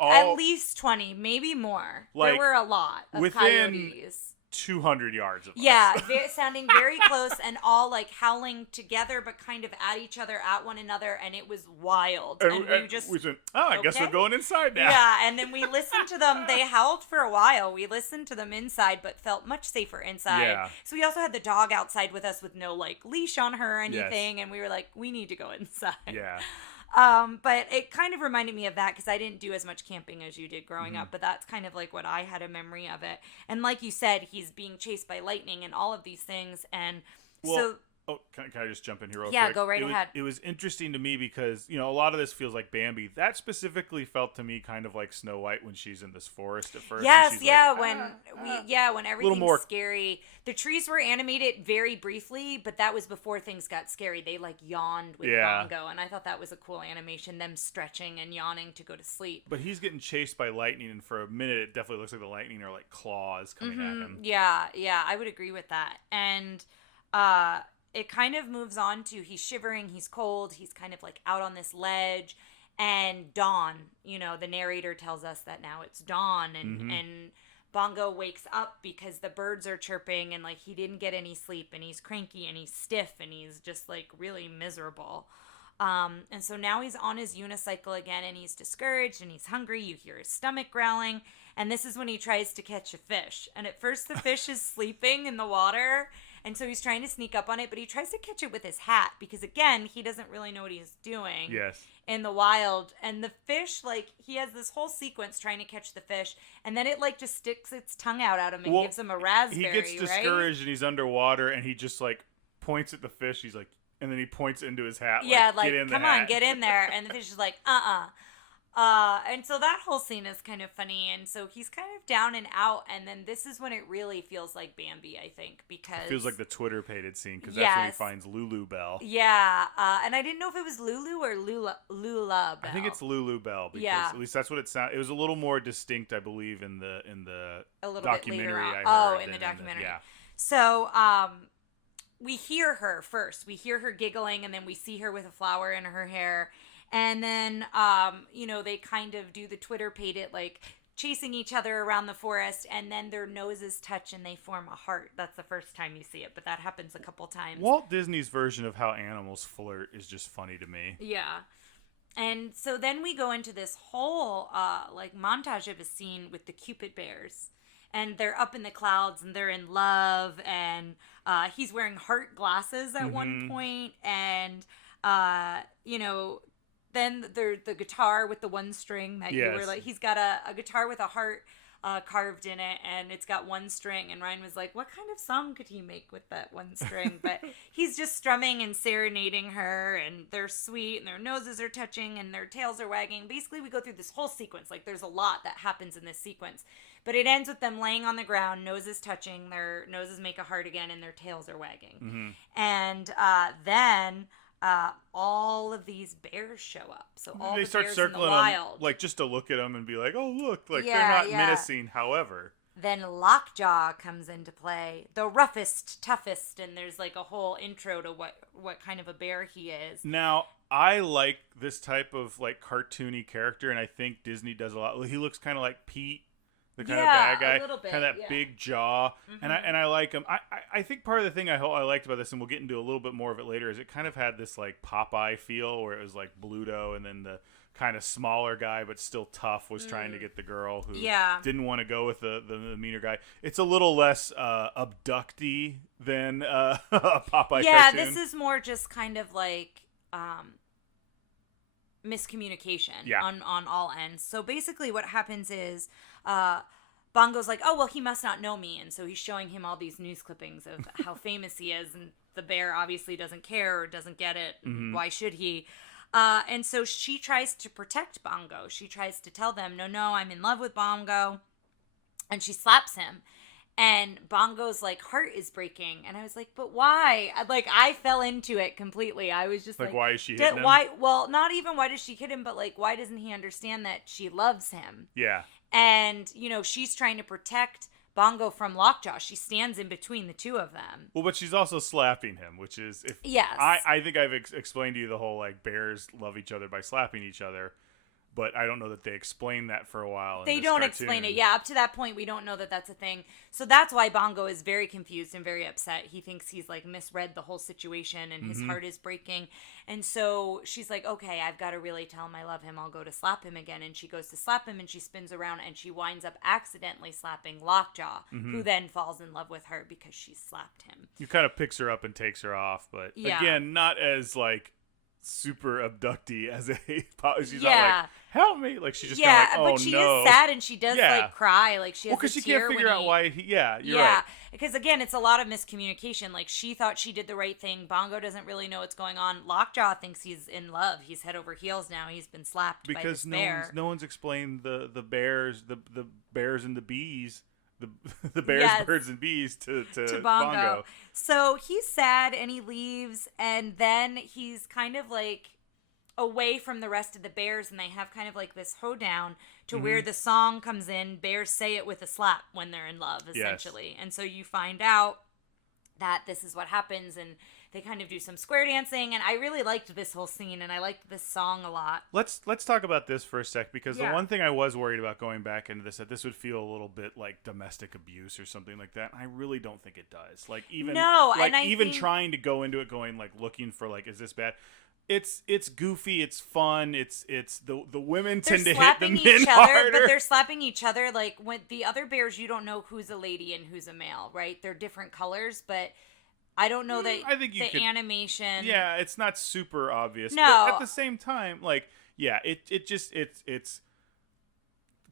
At least 20, maybe more. There were a lot of coyotes. 200 yards of us. Yeah, sounding very close, and all like howling together, but kind of at each other, at one another, and it was wild. And we went, I guess we're going inside now. Yeah, and then we listened to them. They howled for a while. We listened to them inside, but felt much safer inside. Yeah. So we also had the dog outside with us with no leash on her or anything, and we were like, we need to go inside. Yeah. But it kind of reminded me of that because I didn't do as much camping as you did growing up, but that's kind of like what I had a memory of it. And like you said, he's being chased by lightning and all of these things. And can I just jump in here real quick? Yeah, go right ahead. It was interesting to me because, a lot of this feels like Bambi. That specifically felt to me kind of like Snow White when she's in this forest at first. Yes, when everything's scary. The trees were animated very briefly, but that was before things got scary. They yawned with Bongo, and I thought that was a cool animation, them stretching and yawning to go to sleep. But he's getting chased by lightning, and for a minute it definitely looks like the lightning are like claws coming at him. Yeah, I would agree with that. And it kind of moves on to he's shivering, he's cold, he's kind of out on this ledge, and dawn, the narrator tells us that now it's dawn, and Bongo wakes up because the birds are chirping, and he didn't get any sleep, and he's cranky, and he's stiff, and he's just really miserable. And so now he's on his unicycle again, and he's discouraged, and he's hungry. You hear his stomach growling, and this is when he tries to catch a fish. And at first the fish is sleeping in the water, and so he's trying to sneak up on it, but he tries to catch it with his hat because, again, he doesn't really know what he's doing in the wild. And the fish, he has this whole sequence trying to catch the fish, and then it, just sticks its tongue out at him and gives him a raspberry, He gets discouraged, and he's underwater, and he just, points at the fish. He's like, and then he points into his hat. Yeah, come on, get in there. And the fish is like, and so that whole scene is kind of funny, and so he's kind of down and out, and then this is when it really feels like Bambi, I think, because... It feels like the Twitter-pated scene, because that's when he finds Lulu Bell. Yeah, and I didn't know if it was Lulu or Lula Bell. I think it's Lulu Bell, because at least that's what it sounded. It was a little more distinct, I believe, in the documentary I heard. In the documentary. Yeah. So, we hear her first. We hear her giggling, and then we see her with a flower in her hair. And then, they kind of do the Twitter-pated, chasing each other around the forest, and then their noses touch and they form a heart. That's the first time you see it, but that happens a couple times. Walt Disney's version of how animals flirt is just funny to me. Yeah. And so then we go into this whole, montage of a scene with the Cupid bears. And they're up in the clouds, and they're in love, and he's wearing heart glasses at one point, and, then the guitar with the one string that you were like, he's got a guitar with a heart carved in it, and it's got one string. And Ryan was like, what kind of song could he make with that one string? But he's just strumming and serenading her, and they're sweet, and their noses are touching, and their tails are wagging. Basically, we go through this whole sequence. Like, there's a lot that happens in this sequence. But it ends with them laying on the ground, noses touching, their noses make a heart again, and their tails are wagging. Mm-hmm. And then all of these bears show up. So all they the start bears circling in the wild, them, like just to look at them and be like, "Oh, look!" Like Yeah, they're not yeah. menacing. However, then Lockjaw comes into play, the roughest, toughest, and there's like a whole intro to what kind of a bear he is. now I like this type of like cartoony character, and I think Disney does a lot. He looks kind of like Pete, the kind of bad guy, a little bit, kind of that big jaw, and I like him. I think part of the thing I liked about this, and we'll get into a little bit more of it later, is it kind of had this like Popeye feel, where it was like Bluto, and then the kind of smaller guy but still tough was trying to get the girl who didn't want to go with the meaner guy. It's a little less abductee than a Popeye cartoon. This is more just kind of like miscommunication on all ends. So basically what happens is Bongo's like, oh, well, he must not know me. And so he's showing him all these news clippings of how famous he is. And the bear obviously doesn't care or doesn't get it. Mm-hmm. Why should he? And so she tries to protect Bongo. She tries to tell them, no, I'm in love with Bongo. And she slaps him. And Bongo's like heart is breaking. And I was like, but why? Like, I fell into it completely. I was just like, why is she hitting him? Why? Well, not even why does she hit him, but like, why doesn't he understand that she loves him? Yeah. And, she's trying to protect Bongo from Lockjaw. She stands in between the two of them. Well, but she's also slapping him, which is Yes. I think I've explained to you the whole like bears love each other by slapping each other, but I don't know that they explain that for a while. They don't explain it. Yeah, up to that point, we don't know that that's a thing. So that's why Bongo is very confused and very upset. He thinks he's like misread the whole situation and his heart is breaking. And so she's like, okay, I've got to really tell him I love him. I'll go to slap him again. And she goes to slap him and she spins around and she winds up accidentally slapping Lockjaw, who then falls in love with her because she slapped him. You kind of picks her up and takes her off, but again, not as like super abductee as a she's not like, help me, like she's just kind of like, oh, but she is sad and she does like cry, like she has because she can't figure out why you're right, because again it's a lot of miscommunication. Like she thought she did the right thing. Bongo doesn't really know what's going on. Lockjaw thinks he's in love. He's head over heels now. He's been slapped by this bear. No one's explained the bears, the bears and the bees, the bears, birds, and bees to Bongo. So he's sad and he leaves, and then he's kind of like away from the rest of the bears, and they have kind of like this hoedown to where the song comes in. Bears say it with a slap when they're in love, essentially. And so you find out that this is what happens, and they kind of do some square dancing, and I really liked this whole scene, and I liked this song a lot. Let's talk about this for a sec, because the one thing I was worried about going back into this, that this would feel a little bit like domestic abuse or something like that. I really don't think it does. Like even trying to go into it going like looking for like, is this bad? It's goofy, it's fun, it's the women tend to hit the men harder. But they're slapping each other. Like when the other bears, you don't know who's a lady and who's a male, right? They're different colors, but I don't know that animation. Yeah, it's not super obvious. No. But at the same time, like, it's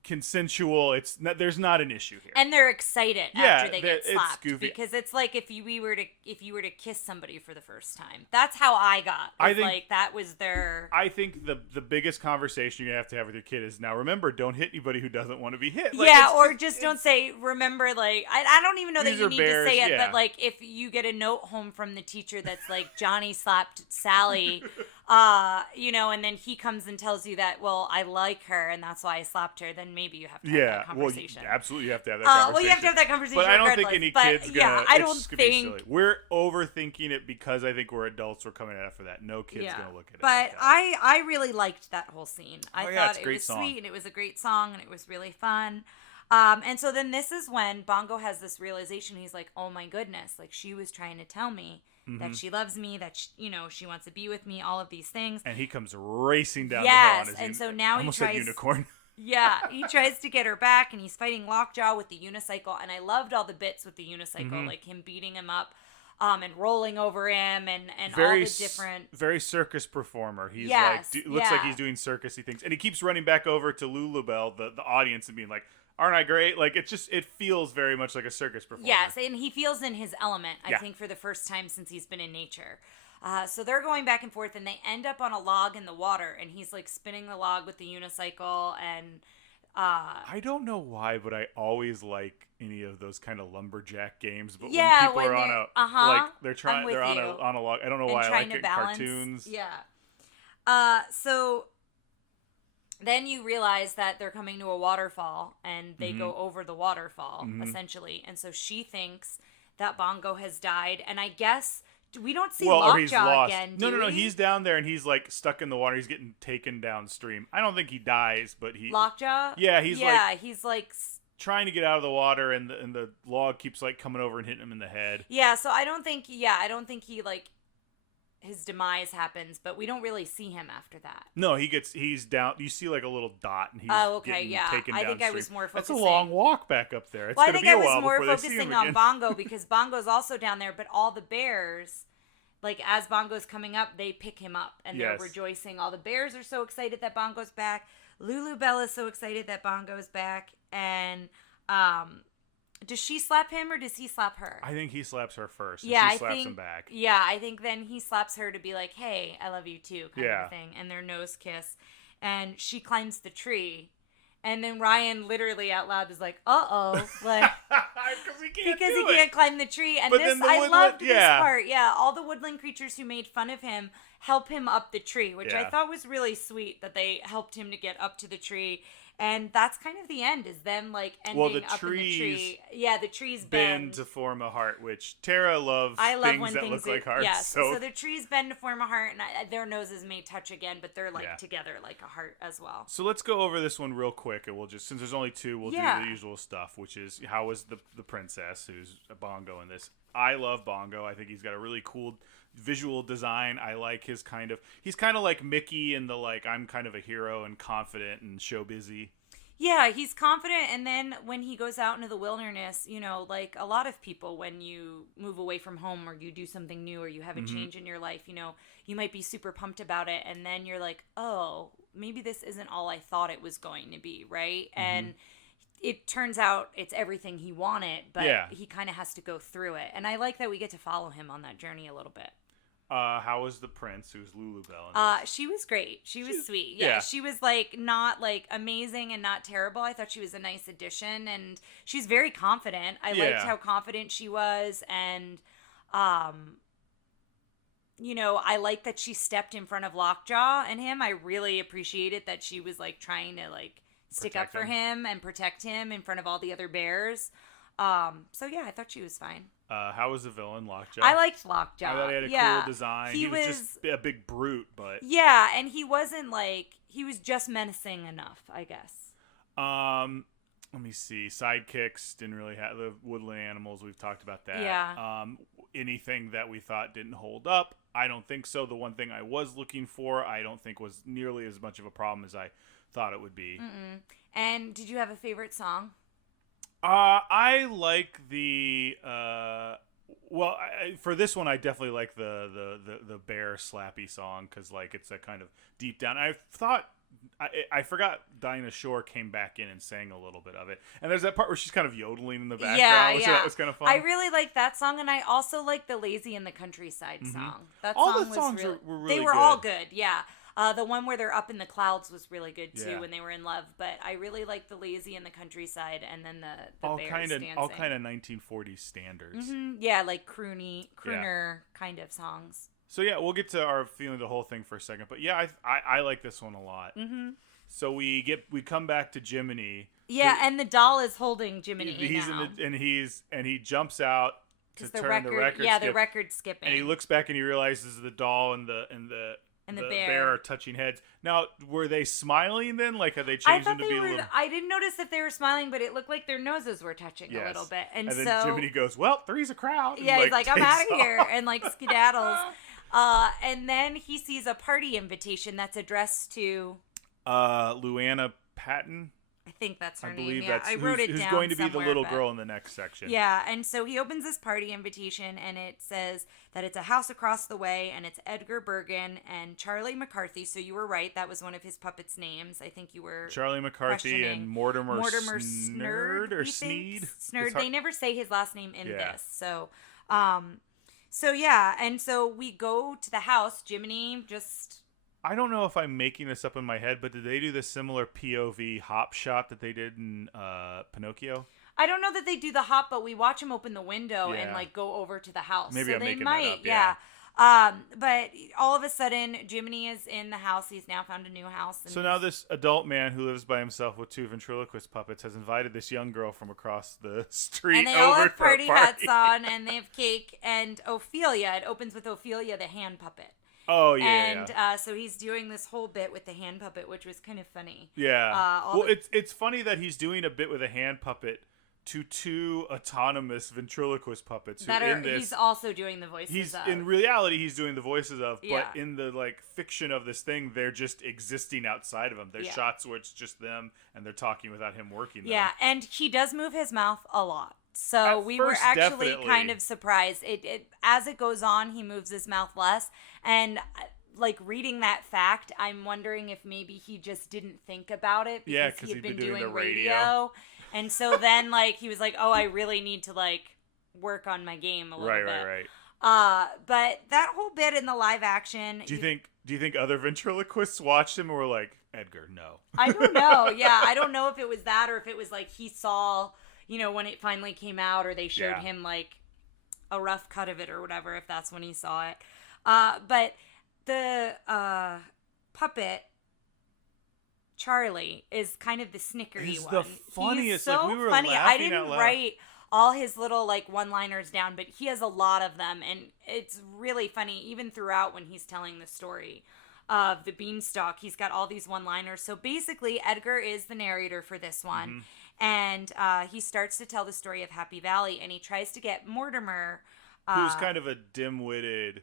consensual. There's not an issue here. And they're excited after they get slapped. It's goofy. Because it's like if you were to kiss somebody for the first time. That's how I got. I think that was their. I think the biggest conversation you have to have with your kid is, now remember, don't hit anybody who doesn't want to be hit. Like, don't say, remember, like, I don't even know that you need to say it, but like if you get a note home from the teacher that's like, Johnny slapped Sally, and then he comes and tells you that, well, I like her and that's why I slapped her, then maybe you have to have that conversation. Well, absolutely you have to have that conversation. Well, you have to have that conversation. But I don't think any kid's gonna. I don't think we're overthinking it because I think we're adults. We're coming at it for that. No kid's gonna look at it. But like that. I really liked that whole scene. I thought it was song. Sweet and it was a great song and it was really fun. And so then this is when Bongo has this realization. He's like, oh my goodness, like she was trying to tell me that she loves me, that she wants to be with me, all of these things. And he comes racing down the hill on his and so now he tries unicorn. He tries to get her back, and he's fighting Lockjaw with the unicycle, and I loved all the bits with the unicycle, like him beating him up. and rolling over him and very all the different... very circus performer. He's Yes, looks like he's doing circusy things, and he keeps running back over to Lulubelle, the audience, and being like, "Aren't I great?" Like it feels very much like a circus performer. Yes, and he feels in his element, I Yeah. think, for the first time since he's been in nature. So they're going back and forth, and they end up on a log in the water, and he's like spinning the log with the unicycle, and I don't know why, but I always like any of those kind of lumberjack games. But yeah, when people are on they're on a log. I don't know why I like it. Cartoons. Yeah. So then you realize that they're coming to a waterfall, and they go over the waterfall essentially, and so she thinks that Bongo has died, and I guess. We don't see Lockjaw again, do No. we? He's down there, and he's, like, stuck in the water. He's getting taken downstream. I don't think he dies, but he... Lockjaw? Yeah, he's like... trying to get out of the water, and the log keeps, like, coming over and hitting him in the head. Yeah, so I don't think he, like... His demise happens, but we don't really see him after that. No, he's down... You see, like, a little dot, and he's taken downstream. I think I was more focusing... That's a long walk back up there. It's well, I gonna think be I a while was more before they see him focusing on again. Bongo, because Bongo's also down there, but all the bears... Like, as Bongo's coming up, they pick him up, and they're rejoicing. All the bears are so excited that Bongo's back. Lulubelle is so excited that Bongo's back. And, does she slap him, or does he slap her? I think he slaps her first, and yeah, she slaps him back. Yeah, I think then he slaps her to be like, hey, I love you too, kind of a thing. And their nose kiss. And she climbs the tree. And then Ryan literally out loud is like, uh-oh. Like, because he can't climb the tree. And I loved this part. Yeah, all the woodland creatures who made fun of him help him up the tree, which I thought was really sweet that they helped him to get up to the tree. And that's kind of the end, is them, like, ending up in the tree. Yeah, the trees bend to form a heart, which Tara loves. I love things when that things look like hearts. Yeah, so the trees bend to form a heart, and their noses may touch again, but they're, like, together like a heart as well. So let's go over this one real quick, and we'll just, since there's only two, we'll do the usual stuff, which is, how was the princess, who's a Bongo in this? I love Bongo. I think he's got a really cool visual design. I like his he's kind of like Mickey in the, like, I'm kind of a hero and confident and show busy. Yeah, he's confident, and then when he goes out into the wilderness, you know, like a lot of people, when you move away from home or you do something new or you have a change in your life, you know, you might be super pumped about it, and then you're like, oh, maybe this isn't all I thought it was going to be, right? And it turns out it's everything he wanted, but he kind of has to go through it. And I like that we get to follow him on that journey a little bit. How was the prince, who's Lulubelle? She was great. She was sweet. Yeah, she was, like, not, like, amazing and not terrible. I thought she was a nice addition, and she's very confident. I liked how confident she was, and, you know, I like that she stepped in front of Lockjaw and him. I really appreciated that she was, like, trying to, like, stick up for him and protect him in front of all the other bears. So yeah, I thought she was fine. How was the villain, Lockjaw? I liked Lockjaw. I thought he had a cool design. He was just a big brute, but... Yeah, and he wasn't, like... He was just menacing enough, I guess. Let me see. Sidekicks didn't really have... The woodland animals, we've talked about that. Yeah. Anything that we thought didn't hold up, I don't think so. The one thing I was looking for, I don't think was nearly as much of a problem as I thought it would be. And did you have a favorite song? I like the for this one I definitely like the bear slappy song, because, like, it's a kind of deep down. I forgot Dinah Shore came back in and sang a little bit of it, and there's that part where she's kind of yodeling in the background, which that was kind of fun. I really like that song, and I also like the Lazy in the Countryside song. That all song the songs was were really they were good. all good. Yeah. The one where they're up in the clouds was really good too, when they were in love. But I really liked the Lazy in the Countryside, and then the bears dancing. All kind of 1940s standards. Yeah, like crooner kind of songs. So yeah, we'll get to our feeling of the whole thing for a second. But yeah, I like this one a lot. So we come back to Jiminy. Yeah, and the doll is holding Jiminy. He jumps out to turn the record. Yeah, the record skipping. And he looks back and he realizes the doll and the bear are touching heads. Now, were they smiling then? Like, had they changed them to be a little... I didn't notice if they were smiling, but it looked like their noses were touching a little bit. And then so Jiminy goes, well, three's a crowd. Yeah, he's like, I'm out of here. And, like, skedaddles. And then he sees a party invitation that's addressed to... Luana Patton. I think that's her I name. believe Yeah, that's I wrote it who's down going to be the somewhere, little but- girl in the next section. Yeah, and so he opens this party invitation, and it says that it's a house across the way, and it's Edgar Bergen and Charlie McCarthy. So you were right; that was one of his puppets' names. I think you were Charlie McCarthy and Mortimer Snerd or we think? Sneed. Snerd. They never say his last name in Yeah. this, so yeah, and so we go to the house. Jiminy just. I don't know if I'm making this up in my head, but did they do the similar POV hop shot that they did in Pinocchio? I don't know that they do the hop, but we watch him open the window and Yeah. like go over to the house. Maybe so I'm they making might, that up, yeah. But all of a sudden, Jiminy is in the house. He's now found a new house. And So now this adult man who lives by himself with 2 ventriloquist puppets has invited this young girl from across the street and they over all have for a party hats on, and they have cake. And Ophelia, it opens with Ophelia, the hand puppet. Oh, yeah. And so he's doing this whole bit with the hand puppet, which was kind of funny. Yeah. It's funny that he's doing a bit with a hand puppet to 2 autonomous ventriloquist puppets who he's also doing the voices of. In reality he's doing the voices of, Yeah. but in the like fiction of this thing they're just existing outside of him. There's shots where it's just them and they're talking without him working them. Yeah, and he does move his mouth a lot. So At we were first, actually definitely. kind of surprised. It as it goes on, he moves his mouth less. And like reading that fact, I'm wondering if maybe he just didn't think about it because he had been doing the radio. And so then like he was like, "Oh, I really need to like work on my game a little bit." Right. But that whole bit in the live action, Do you think other ventriloquists watched him and were like, Edgar, no? I don't know. Yeah, I don't know if it was that or if it was like he saw, when it finally came out, or they showed him like a rough cut of it or whatever, if that's when he saw it. But the puppet Charlie is kind of the snickery He's one. the funniest. He's so like, we were funny. I laughing didn't out loud. write all his little like one-liners down, but he has a lot of them, and it's really funny even throughout when he's telling the story of the Beanstalk. He's got all these one-liners. So basically, Edgar is the narrator for this one, and he starts to tell the story of Happy Valley, and he tries to get Mortimer, who's kind of a dim-witted,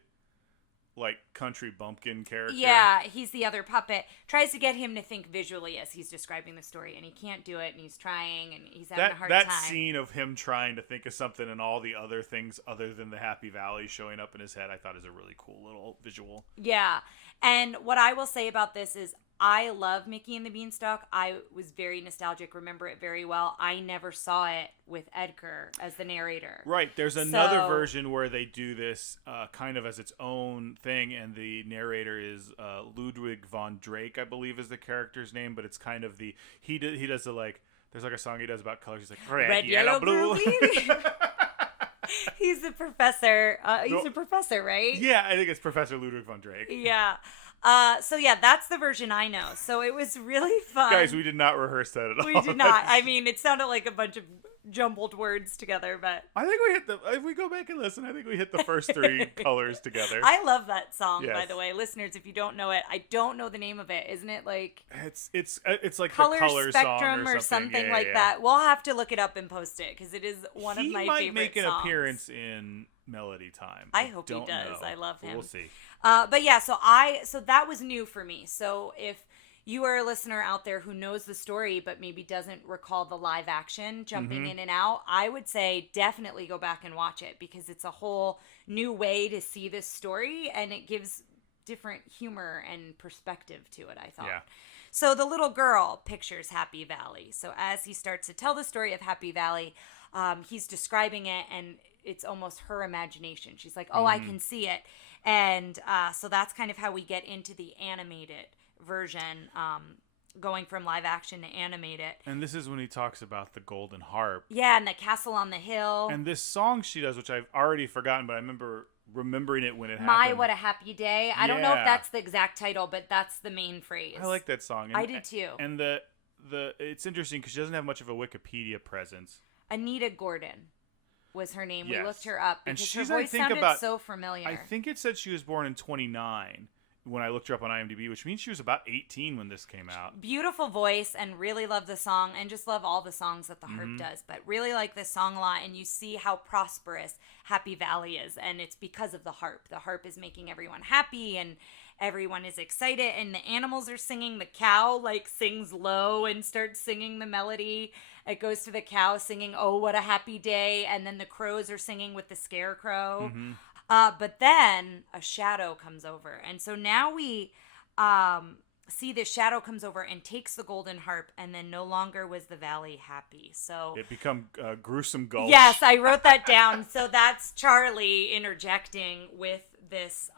like country bumpkin character. Yeah, he's the other puppet. Tries to get him to think visually as he's describing the story, and he can't do it, and he's trying, and he's having a hard time. That scene of him trying to think of something and all the other things other than the Happy Valley showing up in his head, I thought is a really cool little visual. Yeah, and what I will say about this is I love Mickey and the Beanstalk. I was very nostalgic, remember it very well. I never saw it with Edgar as the narrator. Right, there's another version where they do this kind of as its own thing, and the narrator is Ludwig von Drake, I believe is the character's name, but it's kind of he does the like, there's like a song he does about colors. He's like, red yellow, blue. He's a professor. He's a professor, right? Yeah, I think it's Professor Ludwig von Drake. Yeah. So yeah, that's the version I know. So it was really fun. Guys, we did not rehearse that at all. We did not. I mean, it sounded like a bunch of jumbled words together, but I think we hit if we go back and listen, I think we hit the first 3 colors together. I love that song, Yes. by the way. Listeners, if you don't know it, I don't know the name of it. Isn't it like It's like Color the color Spectrum song or something like yeah. that? We'll have to look it up and post it because it is one of my favorite songs. He might make an appearance in Melody Time. I hope he don't does. know, I love but him. We'll see. But yeah, so that was new for me. So if you are a listener out there who knows the story but maybe doesn't recall the live action jumping in and out, I would say definitely go back and watch it because it's a whole new way to see this story and it gives different humor and perspective to it, I thought. Yeah. So the little girl pictures Happy Valley. So as he starts to tell the story of Happy Valley, he's describing it and it's almost her imagination. She's like, oh, I can see it. And so that's kind of how we get into the animated version, going from live action to animated. And this is when he talks about the golden harp. Yeah, and the castle on the hill. And this song she does, which I've already forgotten, but I remember remembering it when it My, happened. what a happy day. I don't know if Yeah. that's the exact title, but that's the main phrase. I like that song. I did too. And it's interesting because she doesn't have much of a Wikipedia presence. Anita Gordon was her name. Yes. We looked her up And because she's, her I voice think, sounded about- so familiar. I think it said she was born in 29 when I looked her up on IMDb, which means she was about 18 when this came out. Beautiful voice, and really love the song, and just love all the songs that the harp does, but really like this song a lot. And you see how prosperous Happy Valley is, and it's because of the harp. The harp is making everyone happy, and Everyone is excited, and the animals are singing. The cow, like, sings low and starts singing the melody. It goes to the cow singing, "Oh, what a happy day," and then the crows are singing with the scarecrow. Mm-hmm. But then a shadow comes over, and so now we see this shadow comes over and takes the golden harp, and then no longer was the valley happy. So it become gruesome gulch. Yes, I wrote that down. So that's Charlie interjecting with this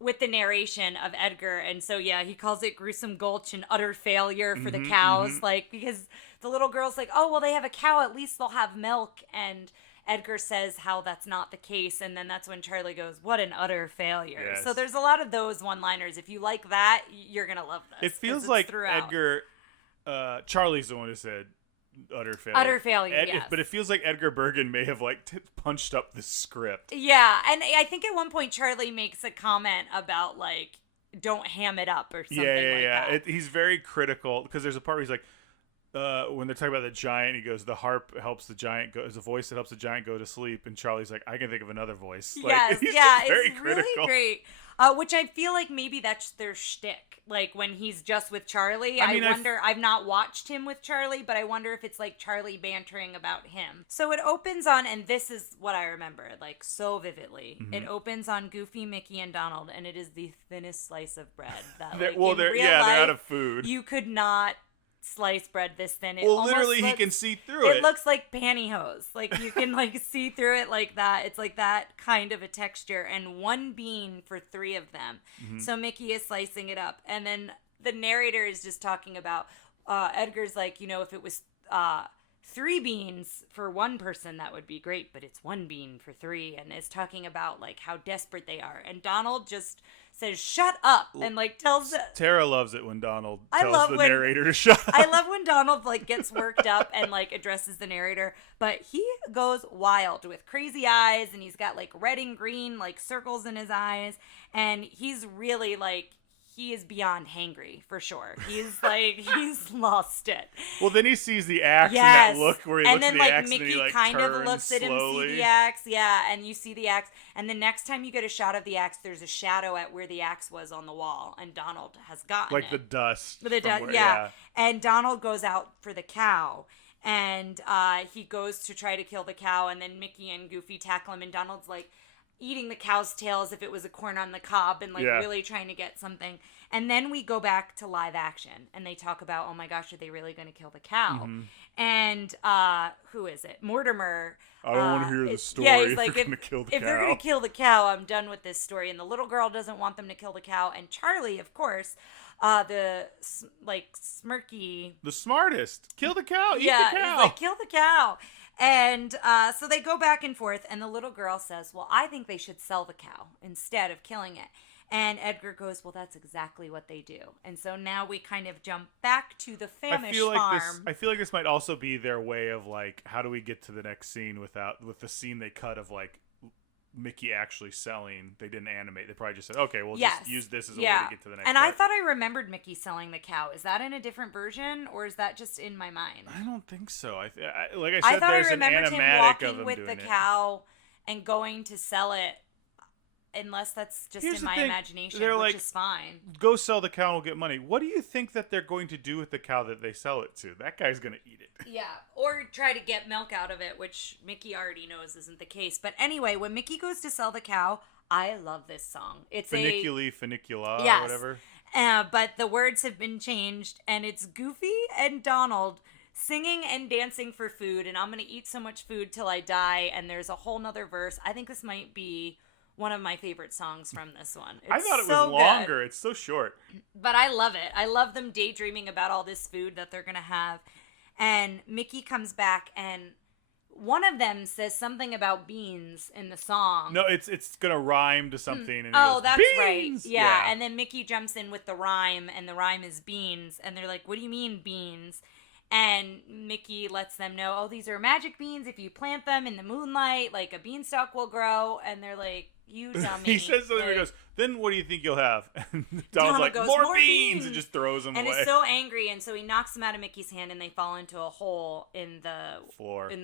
with the narration of Edgar. And so, yeah, he calls it gruesome gulch and utter failure for the cows. Like, because the little girl's like, oh, well, they have a cow. At least they'll have milk. And Edgar says how that's not the case. And then that's when Charlie goes, what an utter failure. Yes. So there's a lot of those one-liners. If you like that, you're going to love this. It feels like throughout. Edgar, Charlie's the one who said utter failure. Utter failure, yes. But it feels like Edgar Bergen may have like punched up the script. Yeah, and I think at one point Charlie makes a comment about like, don't ham it up or something like that. He's very critical because there's a part where he's like, when they're talking about the giant, he goes, the harp helps the giant go, is a voice that helps the giant go to sleep. And Charlie's like, I can think of another voice. Like, yes, he's yeah, very it's critical. really great. Which I feel like maybe that's their shtick. Like when he's just with Charlie, I wonder, I've not watched him with Charlie, but I wonder if it's like Charlie bantering about him. So it opens on, and this is what I remember, like so vividly. Mm-hmm. It opens on Goofy, Mickey, and Donald, and it is the thinnest slice of bread. That like, they're out of food. You could not slice bread this thin. Literally he can see through it. It looks like pantyhose. Like you can like see through it like that. It's like that kind of a texture, and one bean for 3 of them. Mm-hmm. So Mickey is slicing it up, and then the narrator is just talking about Edgar's like, if it was 3 beans for 1 person, that would be great, but it's 1 bean for 3, and is talking about like how desperate they are. And Donald just says, shut up, and like tells Tara loves it when Donald tells the narrator to shut up. I love when Donald like gets worked up and like addresses the narrator, but he goes wild with crazy eyes, and he's got like red and green like circles in his eyes, and he's really like, he is beyond hangry for sure. He's like, he's lost it. Well, then he sees the axe and that look where he looks at the like, axe Mickey and he like kind turns of looks at him, slowly. see the axe, yeah, and you see the axe, and the next time you get a shot of the axe, there's a shadow at where the axe was on the wall, and Donald has gotten like it. the dust. Yeah. And Donald goes out for the cow, and he goes to try to kill the cow, and then Mickey and Goofy tackle him, and Donald's like eating the cow's tail as if it was a corn on the cob, and like really trying to get something. And then we go back to live action, and they talk about, oh my gosh, are they really going to kill the cow? Mm-hmm. And who is it? Mortimer. I don't want to hear the story. Yeah, he's like, if they're going to kill the cow, I'm done with this story. And the little girl doesn't want them to kill the cow. And Charlie, of course, the like smirky, the smartest, kill the cow. Eat the cow. He's like, kill the cow. And so they go back and forth, and the little girl says, well, I think they should sell the cow instead of killing it. And Edgar goes, well, that's exactly what they do. And so now we kind of jump back to the Famish farm. I feel like this might also be their way of like, how do we get to the next scene with the scene they cut of like Mickey actually selling. They didn't animate. They probably just said, okay, we'll just use this as a way to get to the next part. I thought I remembered Mickey selling the cow. Is that in a different version, or is that just in my mind? I don't think so. Like I said, there's an animatic him walking of them with doing the it. cow and going to sell it. Unless that's just in my imagination, which is fine. Go sell the cow and we'll get money. What do you think that they're going to do with the cow that they sell it to? That guy's going to eat it. Yeah, or try to get milk out of it, which Mickey already knows isn't the case. But anyway, when Mickey goes to sell the cow, I love this song. It's Funicula, yes. or whatever. But the words have been changed, and it's Goofy and Donald singing and dancing for food, and I'm going to eat so much food till I die, and there's a whole nother verse. I think this might be one of my favorite songs from this one. I thought it was longer. It's so short. But I love it. I love them daydreaming about all this food that they're going to have. And Mickey comes back, and one of them says something about beans in the song. No, it's going to rhyme to something. And that's beans! Right. Yeah, and then Mickey jumps in with the rhyme, and the rhyme is beans. And they're like, what do you mean beans? And Mickey lets them know, oh, these are magic beans. If you plant them in the moonlight, like a beanstalk will grow. And they're like, you dummy. He says something where he goes, then what do you think you'll have? And Donald's like, goes, more beans! And just throws them away. And is so angry, and so he knocks them out of Mickey's hand, and they fall into a hole in the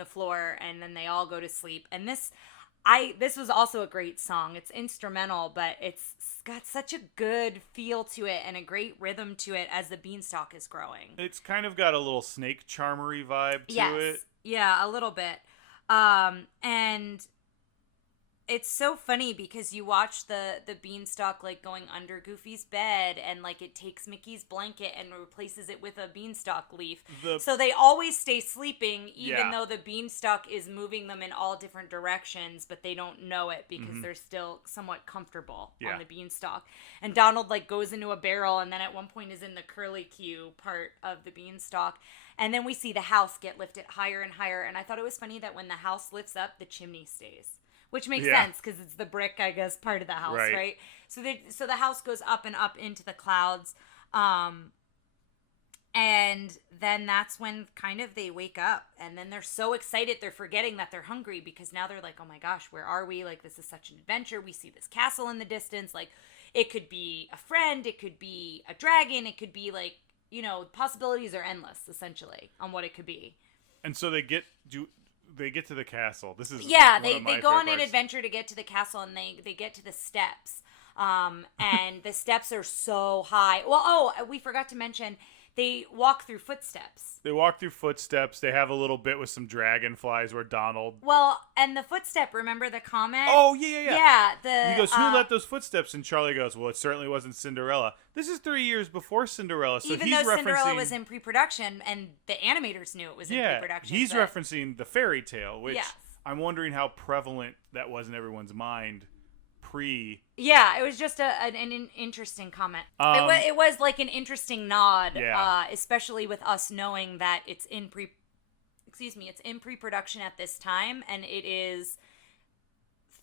floor. And then they all go to sleep. And this, This was also a great song. It's instrumental, but it's got such a good feel to it and a great rhythm to it as the beanstalk is growing. It's kind of got a little snake charmery vibe to it. Yeah, a little bit. And it's so funny because you watch the beanstalk like going under Goofy's bed, and like it takes Mickey's blanket and replaces it with a beanstalk leaf. So they always stay sleeping, even though the beanstalk is moving them in all different directions, but they don't know it because they're still somewhat comfortable on the beanstalk. And Donald like goes into a barrel, and then at one point is in the curlicue part of the beanstalk. And then we see the house get lifted higher and higher. And I thought it was funny that when the house lifts up, the chimney stays. Which makes sense because it's the brick, I guess, part of the house, right? So the house goes up and up into the clouds. And then that's when kind of they wake up. And then they're so excited they're forgetting that they're hungry because now they're like, oh my gosh, where are we? Like, this is such an adventure. We see this castle in the distance. Like, it could be a friend. It could be a dragon. It could be like, you know, possibilities are endless, essentially, on what it could be. And so they get to the castle. This is they go on an adventure to get to the castle, and they get to the steps. And the steps are so high. Well, we forgot to mention they walk through footsteps. They walk through footsteps. They have a little bit with some dragonflies where Donald. Well, and the footstep. Remember the comment? Oh yeah. He goes, "Who let those footsteps?" And Charlie goes, "Well, it certainly wasn't Cinderella." This is 3 years before Cinderella, so even though Cinderella was in pre-production, and the animators knew it was in pre-production. He's referencing the fairy tale, which I'm wondering how prevalent that was in everyone's mind. Yeah, it was just an interesting comment. It was like an interesting nod, especially with us knowing that it's in pre-production at this time, and it is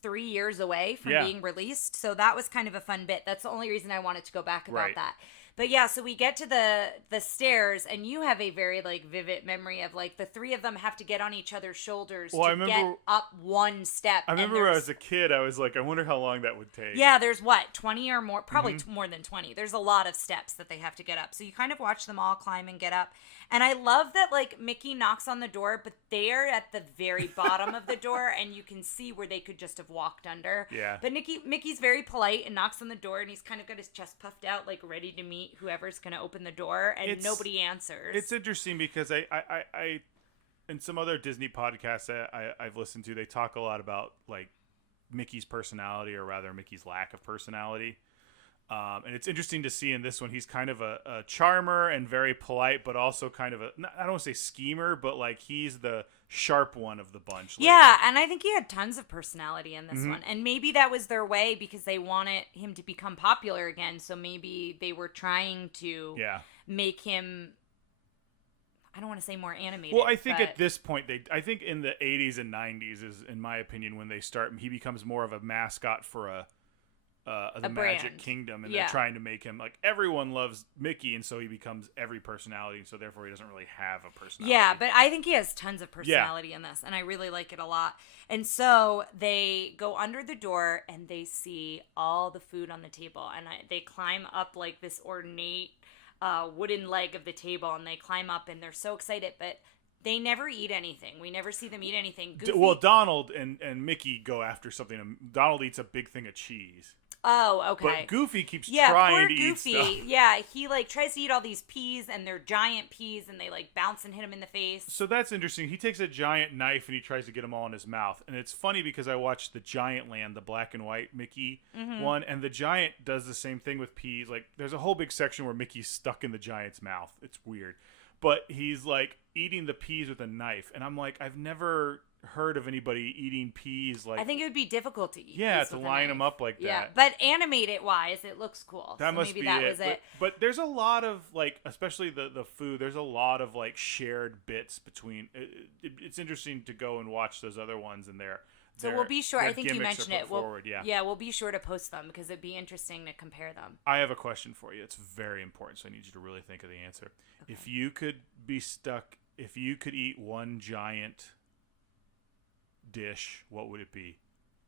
3 years away from being released. So that was kind of a fun bit. That's the only reason I wanted to go back about that. But yeah, so we get to the stairs, and you have a very like vivid memory of like the three of them have to get on each other's shoulders get up one step. I remember when I was a kid, I was like, I wonder how long that would take. Yeah, there's 20 or more, probably more than 20. There's a lot of steps that they have to get up. So you kind of watch them all climb and get up. And I love that like Mickey knocks on the door, but they're at the very bottom of the door, and you can see where they could just have walked under. Yeah. But Mickey's very polite and knocks on the door, and he's kind of got his chest puffed out, like ready to meet whoever's going to open the door, and nobody answers. It's interesting because I in some other Disney podcasts that I've listened to, they talk a lot about like Mickey's personality, or rather Mickey's lack of personality. And it's interesting to see in this one, he's kind of a charmer and very polite, but also kind of I don't want to say schemer, but like he's the sharp one of the bunch. Yeah, and I think he had tons of personality in this one. And maybe that was their way because they wanted him to become popular again. So maybe they were trying to make him, I don't want to say more animated. Well, I think at this point, I think in the 80s and 90s is, in my opinion, when they start, he becomes more of a mascot for the Magic Kingdom, and they're trying to make him like everyone loves Mickey, and so he becomes every personality, and so therefore he doesn't really have a personality. Yeah, but I think he has tons of personality in this, and I really like it a lot. And so they go under the door, and they see all the food on the table, and they climb up like this ornate wooden leg of the table, and they climb up, and they're so excited, but they never eat anything. We never see them eat anything. Goofy... Well, Donald and Mickey go after something. Donald eats a big thing of cheese. Oh, okay. But Goofy keeps trying to eat stuff. Yeah, he like tries to eat all these peas, and they're giant peas, and they like bounce and hit him in the face. So that's interesting. He takes a giant knife and he tries to get them all in his mouth. And it's funny because I watched the Giant Land, the black and white Mickey one, and the giant does the same thing with peas. Like there's a whole big section where Mickey's stuck in the giant's mouth. It's weird. But he's like eating the peas with a knife, and I'm like, I've never heard of anybody eating peas like. I think it would be difficult to eat. Yeah, to line them up like that. Yeah, but animated wise, it looks cool. That must be it. But there's a lot of like, especially the food. There's a lot of like shared bits between. It's interesting to go and watch those other ones, and so we'll be sure. I think you mentioned it. We'll be sure to post them because it'd be interesting to compare them. I have a question for you. It's very important, so I need you to really think of the answer. Okay. If you could eat one giant dish, what would it be?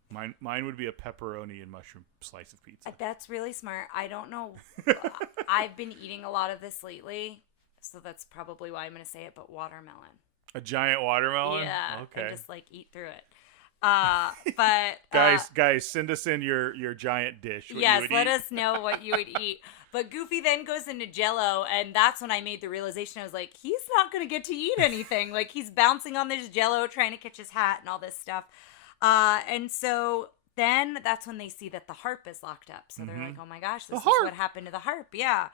Mine would be a pepperoni and mushroom slice of pizza. That's really smart. I don't know. I've been eating a lot of this lately, so that's probably why I'm going to say it, but watermelon. A giant watermelon? Yeah. Okay. And just like eat through it. But guys, send us in your giant dish. Yes, let us know what you would eat. But Goofy then goes into Jell-O, and that's when I made the realization. I was like, he's not going to get to eat anything. Like, he's bouncing on this Jell-O, trying to catch his hat and all this stuff. And so then that's when they see that the harp is locked up. So they're like, oh my gosh, this is what happened to the harp. Yeah.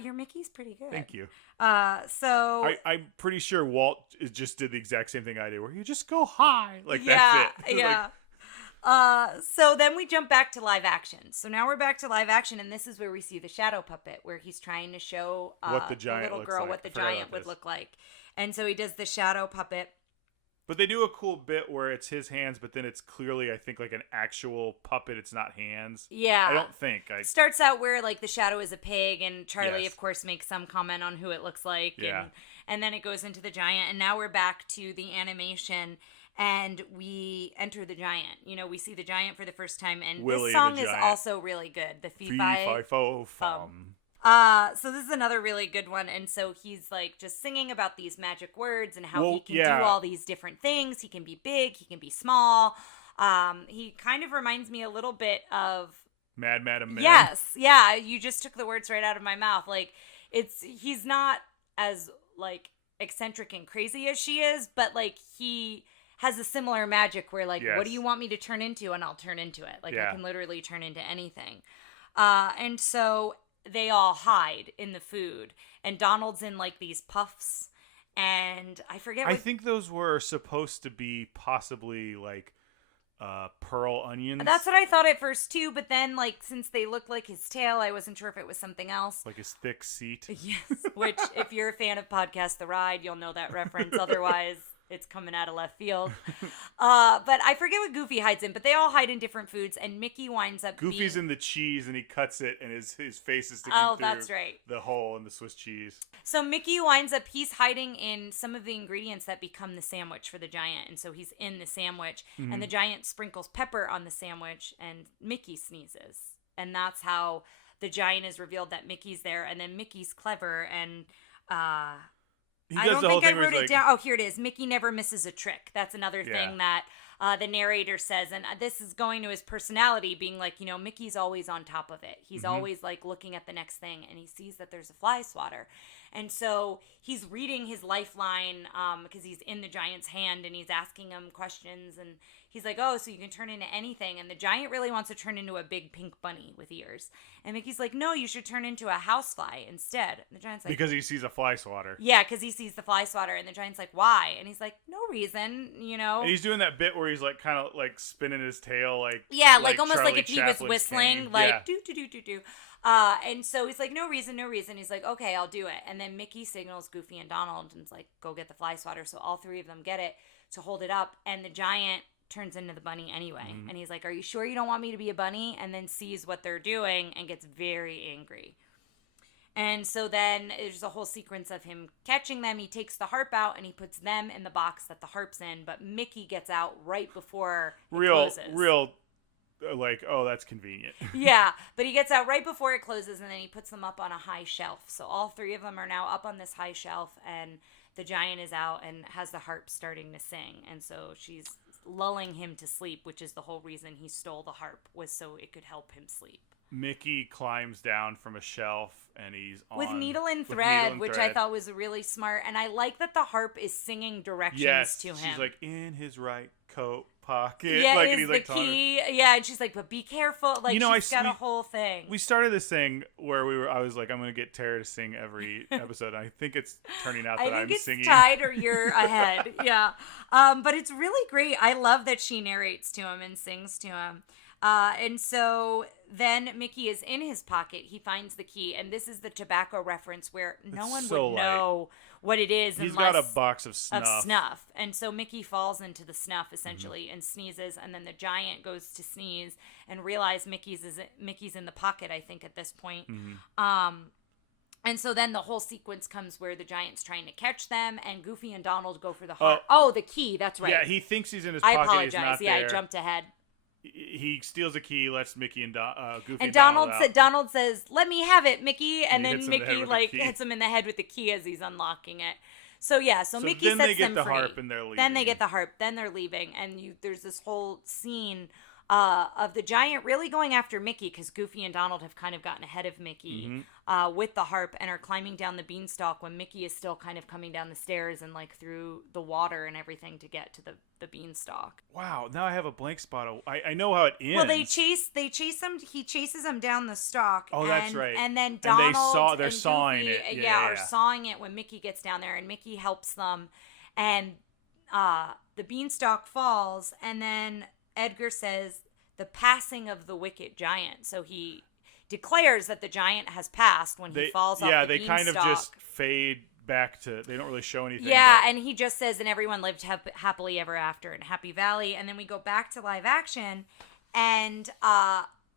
Your Mickey's pretty good. Thank you. So I'm pretty sure Walt just did the exact same thing I did, where you just go high. Like, that's it. Yeah. So then we jump back to live action. So now we're back to live action, and this is where we see the shadow puppet, where he's trying to show what the giant little looks girl like. what the giant would look like. And so he does the shadow puppet. But they do a cool bit where it's his hands, but then it's clearly, I think, like an actual puppet. It's not hands. Yeah. I don't think. Starts out where, like, the shadow is a pig, and Charlie, of course, makes some comment on who it looks like. Yeah. And then it goes into the giant, and now we're back to the animation, and we enter the giant. You know, we see the giant for the first time, and Willie this song the is Giant. Also really good. The Fee Fi Fo Fum. So this is another really good one, and so he's like just singing about these magic words and how he can do all these different things. He can be big, he can be small. He kind of reminds me a little bit of Mad Madam Mim. Yes, yeah. You just took the words right out of my mouth. Like he's not as like eccentric and crazy as she is, but like he has a similar magic where like, what do you want me to turn into? And I'll turn into it. Like I can literally turn into anything. And so they all hide in the food, and Donald's in like these puffs, and I forget. I think those were supposed to be possibly like pearl onions. That's what I thought at first too, but then like since they looked like his tail, I wasn't sure if it was something else. Like his thick seat. Yes, which if you're a fan of Podcast The Ride, you'll know that reference. Otherwise, it's coming out of left field. But I forget what Goofy hides in, but they all hide in different foods, and Mickey winds up Goofy's in the cheese, and he cuts it, and his face is sticking through that's right. the hole in the Swiss cheese. So Mickey winds up, he's hiding in some of the ingredients that become the sandwich for the giant, and so he's in the sandwich, and the giant sprinkles pepper on the sandwich, and Mickey sneezes. And that's how the giant is revealed that Mickey's there, and then Mickey's clever, and I don't think I wrote it down. Oh, here it is. Mickey never misses a trick. That's another thing that the narrator says. And this is going to his personality being like, you know, Mickey's always on top of it. He's always like looking at the next thing, and he sees that there's a fly swatter. And so he's reading his lifeline because he's in the giant's hand, and he's asking him questions, and he's like, oh, so you can turn into anything. And the giant really wants to turn into a big pink bunny with ears. And Mickey's like, no, you should turn into a housefly instead. And the giant's like, because he sees a fly swatter. Yeah, because he sees the fly swatter. And the giant's like, why? And he's like, no reason, you know. And he's doing that bit where he's like kind of like spinning his tail, like like almost Charlie like if he Chaplin's was whistling, cane. like do do do do do. And so he's like, no reason. He's like, okay, I'll do it. And then Mickey signals Goofy and Donald and is like, go get the fly swatter. So all three of them get it to hold it up. And the giant turns into the bunny anyway. And he's like, are you sure you don't want me to be a bunny? And then sees what they're doing and gets very angry. And so then there's a whole sequence of him catching them. He takes the harp out and he puts them in the box that the harp's in. But Mickey gets out right before it closes. Like, oh, that's convenient. Yeah, but he gets out right before it closes, and then he puts them up on a high shelf. So all three of them are now up on this high shelf, and the giant is out and has the harp starting to sing. And so she's lulling him to sleep, which is the whole reason he stole the harp, was so it could help him sleep. Mickey climbs down from a shelf, and he's on with needle and thread, which I thought was really smart. And I like that the harp is singing directions to him. She's like, in his right coat pocket. Yeah, like, is and he's the like, key. Yeah, and she's like, but be careful. Like, she's got a whole thing. We started this thing where I was like, I'm going to get Tara to sing every episode. I think it's turning out that I'm singing. I think it's tied or you're ahead. Yeah. But it's really great. I love that she narrates to him and sings to him. And so then Mickey is in his pocket. He finds the key, and this is the tobacco reference where no one would know what it is. He's got a box of snuff. And so Mickey falls into the snuff essentially and sneezes, and then the giant goes to sneeze and realize Mickey's in the pocket, I think, at this point. And so then the whole sequence comes where the giant's trying to catch them, and Goofy and Donald go for the heart. The key. That's right. Yeah, he thinks he's in his pocket. I apologize. He's not yeah, there. I jumped ahead. He steals a key, lets Mickey and Goofy and Donald says, "Let me have it, Mickey." And then Mickey hits him in the head with the hits him in the head with the key as he's unlocking it. So So Mickey then sets they get them the free. harp and they're leaving. Then they get the harp. Then they're leaving, and there's this whole scene of the giant really going after Mickey because Goofy and Donald have kind of gotten ahead of Mickey with the harp and are climbing down the beanstalk when Mickey is still kind of coming down the stairs and like through the water and everything to get to the beanstalk. Wow, now I have a blank spot. I know how it ends. Well, they chase him. He chases him down the stalk. Oh, that's right. And then Donald they're and sawing Goofy, it. are sawing it when Mickey gets down there, and Mickey helps them, and the beanstalk falls, and then Edgar says the passing of the wicked giant. So he declares that the giant has passed when he falls off the beanstalk. Yeah, they kind of just fade back to, they don't really show anything. Yeah, and he just says, and everyone lived happily ever after in Happy Valley. And then we go back to live action, and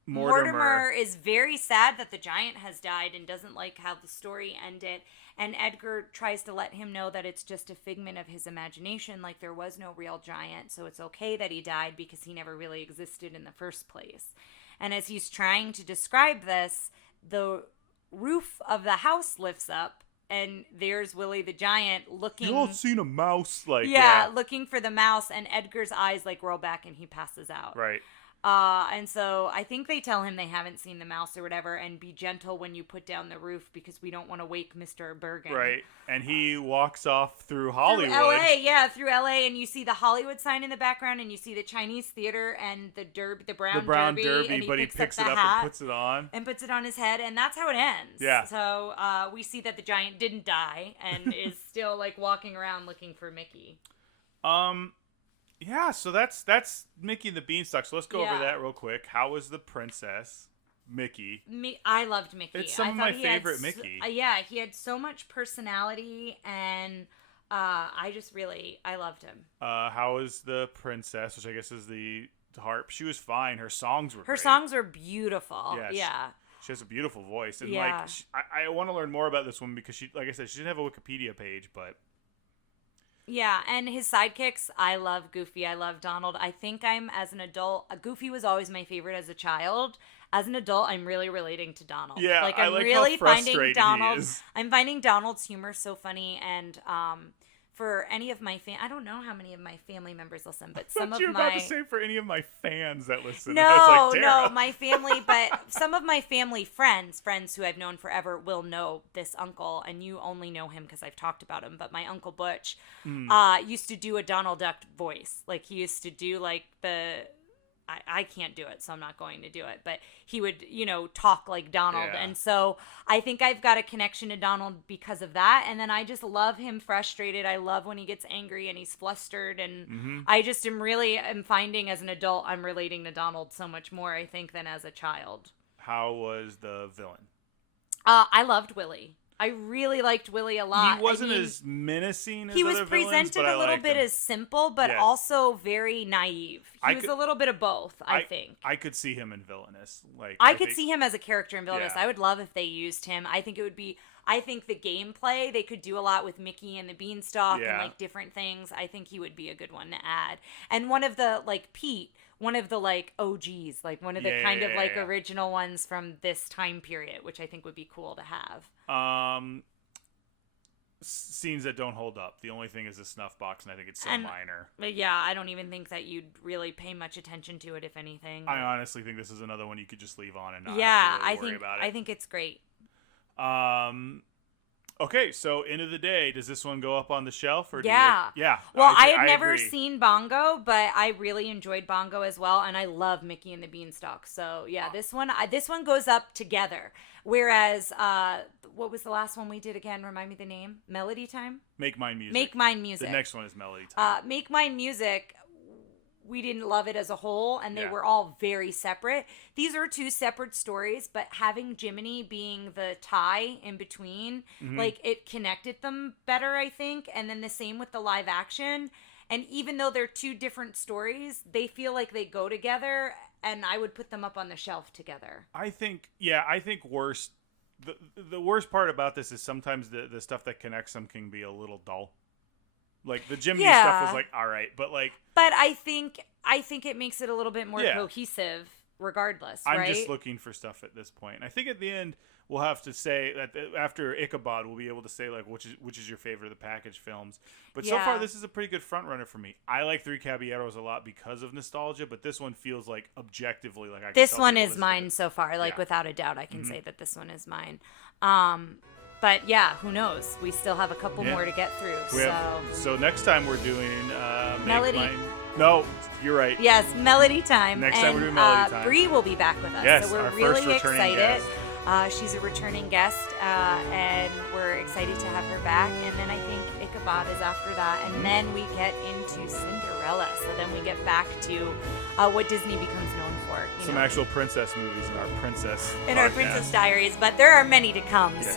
Mortimer is very sad that the giant has died and doesn't like how the story ended. And Edgar tries to let him know that it's just a figment of his imagination, like there was no real giant, so it's okay that he died because he never really existed in the first place. And as he's trying to describe this, the roof of the house lifts up, and there's Willie the Giant looking... You all seen a mouse? Looking for the mouse, and Edgar's eyes like roll back and he passes out. Right. And so I think they tell him they haven't seen the mouse or whatever, and be gentle when you put down the roof because we don't want to wake Mr. Bergen. Right. And he walks off through Hollywood. Through LA, and you see the Hollywood sign in the background, and you see the Chinese theater and the brown derby, and but he picks it up and puts it on. And puts it on his head, and that's how it ends. Yeah. So we see that the giant didn't die and is still like walking around looking for Mickey. Yeah, so that's Mickey and the Beanstalk. So let's go over that real quick. How was the princess, Mickey? I loved Mickey. It's some of my favorite Mickey. He had so much personality, and I loved him. How was the princess, which I guess is the harp? She was fine. Her songs were great. Songs were beautiful. Yeah. She has a beautiful voice, and I want to learn more about this one because she, like I said, she didn't have a Wikipedia page, but. Yeah, and his sidekicks, I love Goofy, I love Donald. I think as an adult, Goofy was always my favorite as a child. As an adult, I'm really relating to Donald. Yeah, I'm really how frustrated Donald. he is. I'm finding Donald's humor so funny, and for any of my I don't know how many of my family members listen, but some of my... you were about to say for any of my fans that listen. No, my family, but some of my family friends who I've known forever will know this uncle, and you only know him because I've talked about him, but my Uncle Butch used to do a Donald Duck voice. Like, he used to do, like, I can't do it, so I'm not going to do it. But he would, talk like Donald. Yeah. And so I think I've got a connection to Donald because of that. And then I just love him frustrated. I love when he gets angry and he's flustered. And I just am finding as an adult, I'm relating to Donald so much more, I think, than as a child. How was the villain? I loved Willie. I really liked Willie a lot. He wasn't as menacing as he was other villains, presented a little bit him. as simple, but also very naive. He was a little bit of both, I think. I could see him in Villainous. I could see him as a character in Villainous. Yeah. I would love if they used him. I think the gameplay, they could do a lot with Mickey and the Beanstalk and like different things. I think he would be a good one to add. And one of the, like, Pete, one of the, like, OGs, like one of the original ones from this time period, which I think would be cool to have. Scenes that don't hold up. The only thing is the snuff box, and I think it's so minor. Yeah, I don't even think that you'd really pay much attention to it, if anything. I honestly think this is another one you could just leave on and not have to really worry about it. I think it's great. Okay, so end of the day, does this one go up on the shelf? Or yeah. Yeah. Well, I had never seen Bongo, but I really enjoyed Bongo as well, and I love Mickey and the Beanstalk. So yeah, this one goes up together. Whereas, what was the last one we did again? Remind me the name. Melody Time? Make Mine Music. Make Mine Music. The next one is Melody Time. Make Mine Music, we didn't love it as a whole, and they were all very separate. These are two separate stories, but having Jiminy being the tie in between, like, it connected them better, I think. And then the same with the live action. And even though they're two different stories, they feel like they go together, and I would put them up on the shelf together. I think worst. The worst part about this is sometimes the stuff that connects them can be a little dull. Like, the Jiminy stuff is like, all right, but like... But I think it makes it a little bit more cohesive regardless, I'm right? just looking for stuff at this point. I think at the end we'll have to say that after Ichabod, we'll be able to say like which is your favorite of the package films. But so far, this is a pretty good front runner for me. I like Three Caballeros a lot because of nostalgia, but this one feels like objectively like this one is mine so far. Like without a doubt, I can say that this one is mine. But yeah, who knows? We still have a couple more to get through. So next time we're doing Melody. No, you're right. Yes, Melody time. Next time we're doing Melody time. Bree will be back with us. Yes, so we're our really first returning excited. guest. She's a returning guest, and we're excited to have her back. And then I think Ichabod is after that, and then we get into Cinderella. So then we get back to what Disney becomes known for. Some actual princess movies in our princess diaries, but there are many to come. Yes.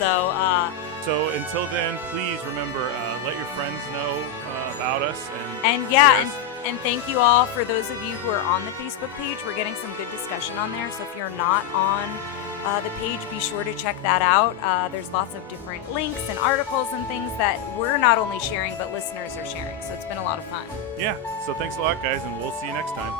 So until then, please remember, let your friends know about us and thank you all for those of you who are on the Facebook page. We're getting some good discussion on there. So if you're not on the page, be sure to check that out. There's lots of different links and articles and things that we're not only sharing, but listeners are sharing. So it's been a lot of fun. Yeah. So thanks a lot, guys, and we'll see you next time.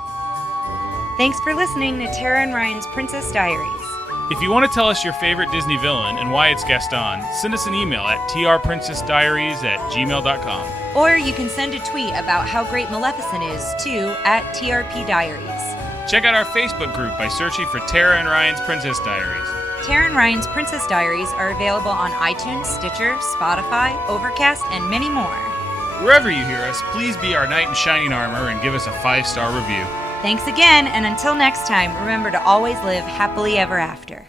Thanks for listening to Tara and Ryan's Princess Diaries. If you want to tell us your favorite Disney villain and why it's Gaston, send us an email at trprincessdiaries@gmail.com. Or you can send a tweet about how great Maleficent is to @TRPDiaries. Check out our Facebook group by searching for Tara and Ryan's Princess Diaries. Tara and Ryan's Princess Diaries are available on iTunes, Stitcher, Spotify, Overcast, and many more. Wherever you hear us, please be our knight in shining armor and give us a 5-star review. Thanks again, and until next time, remember to always live happily ever after.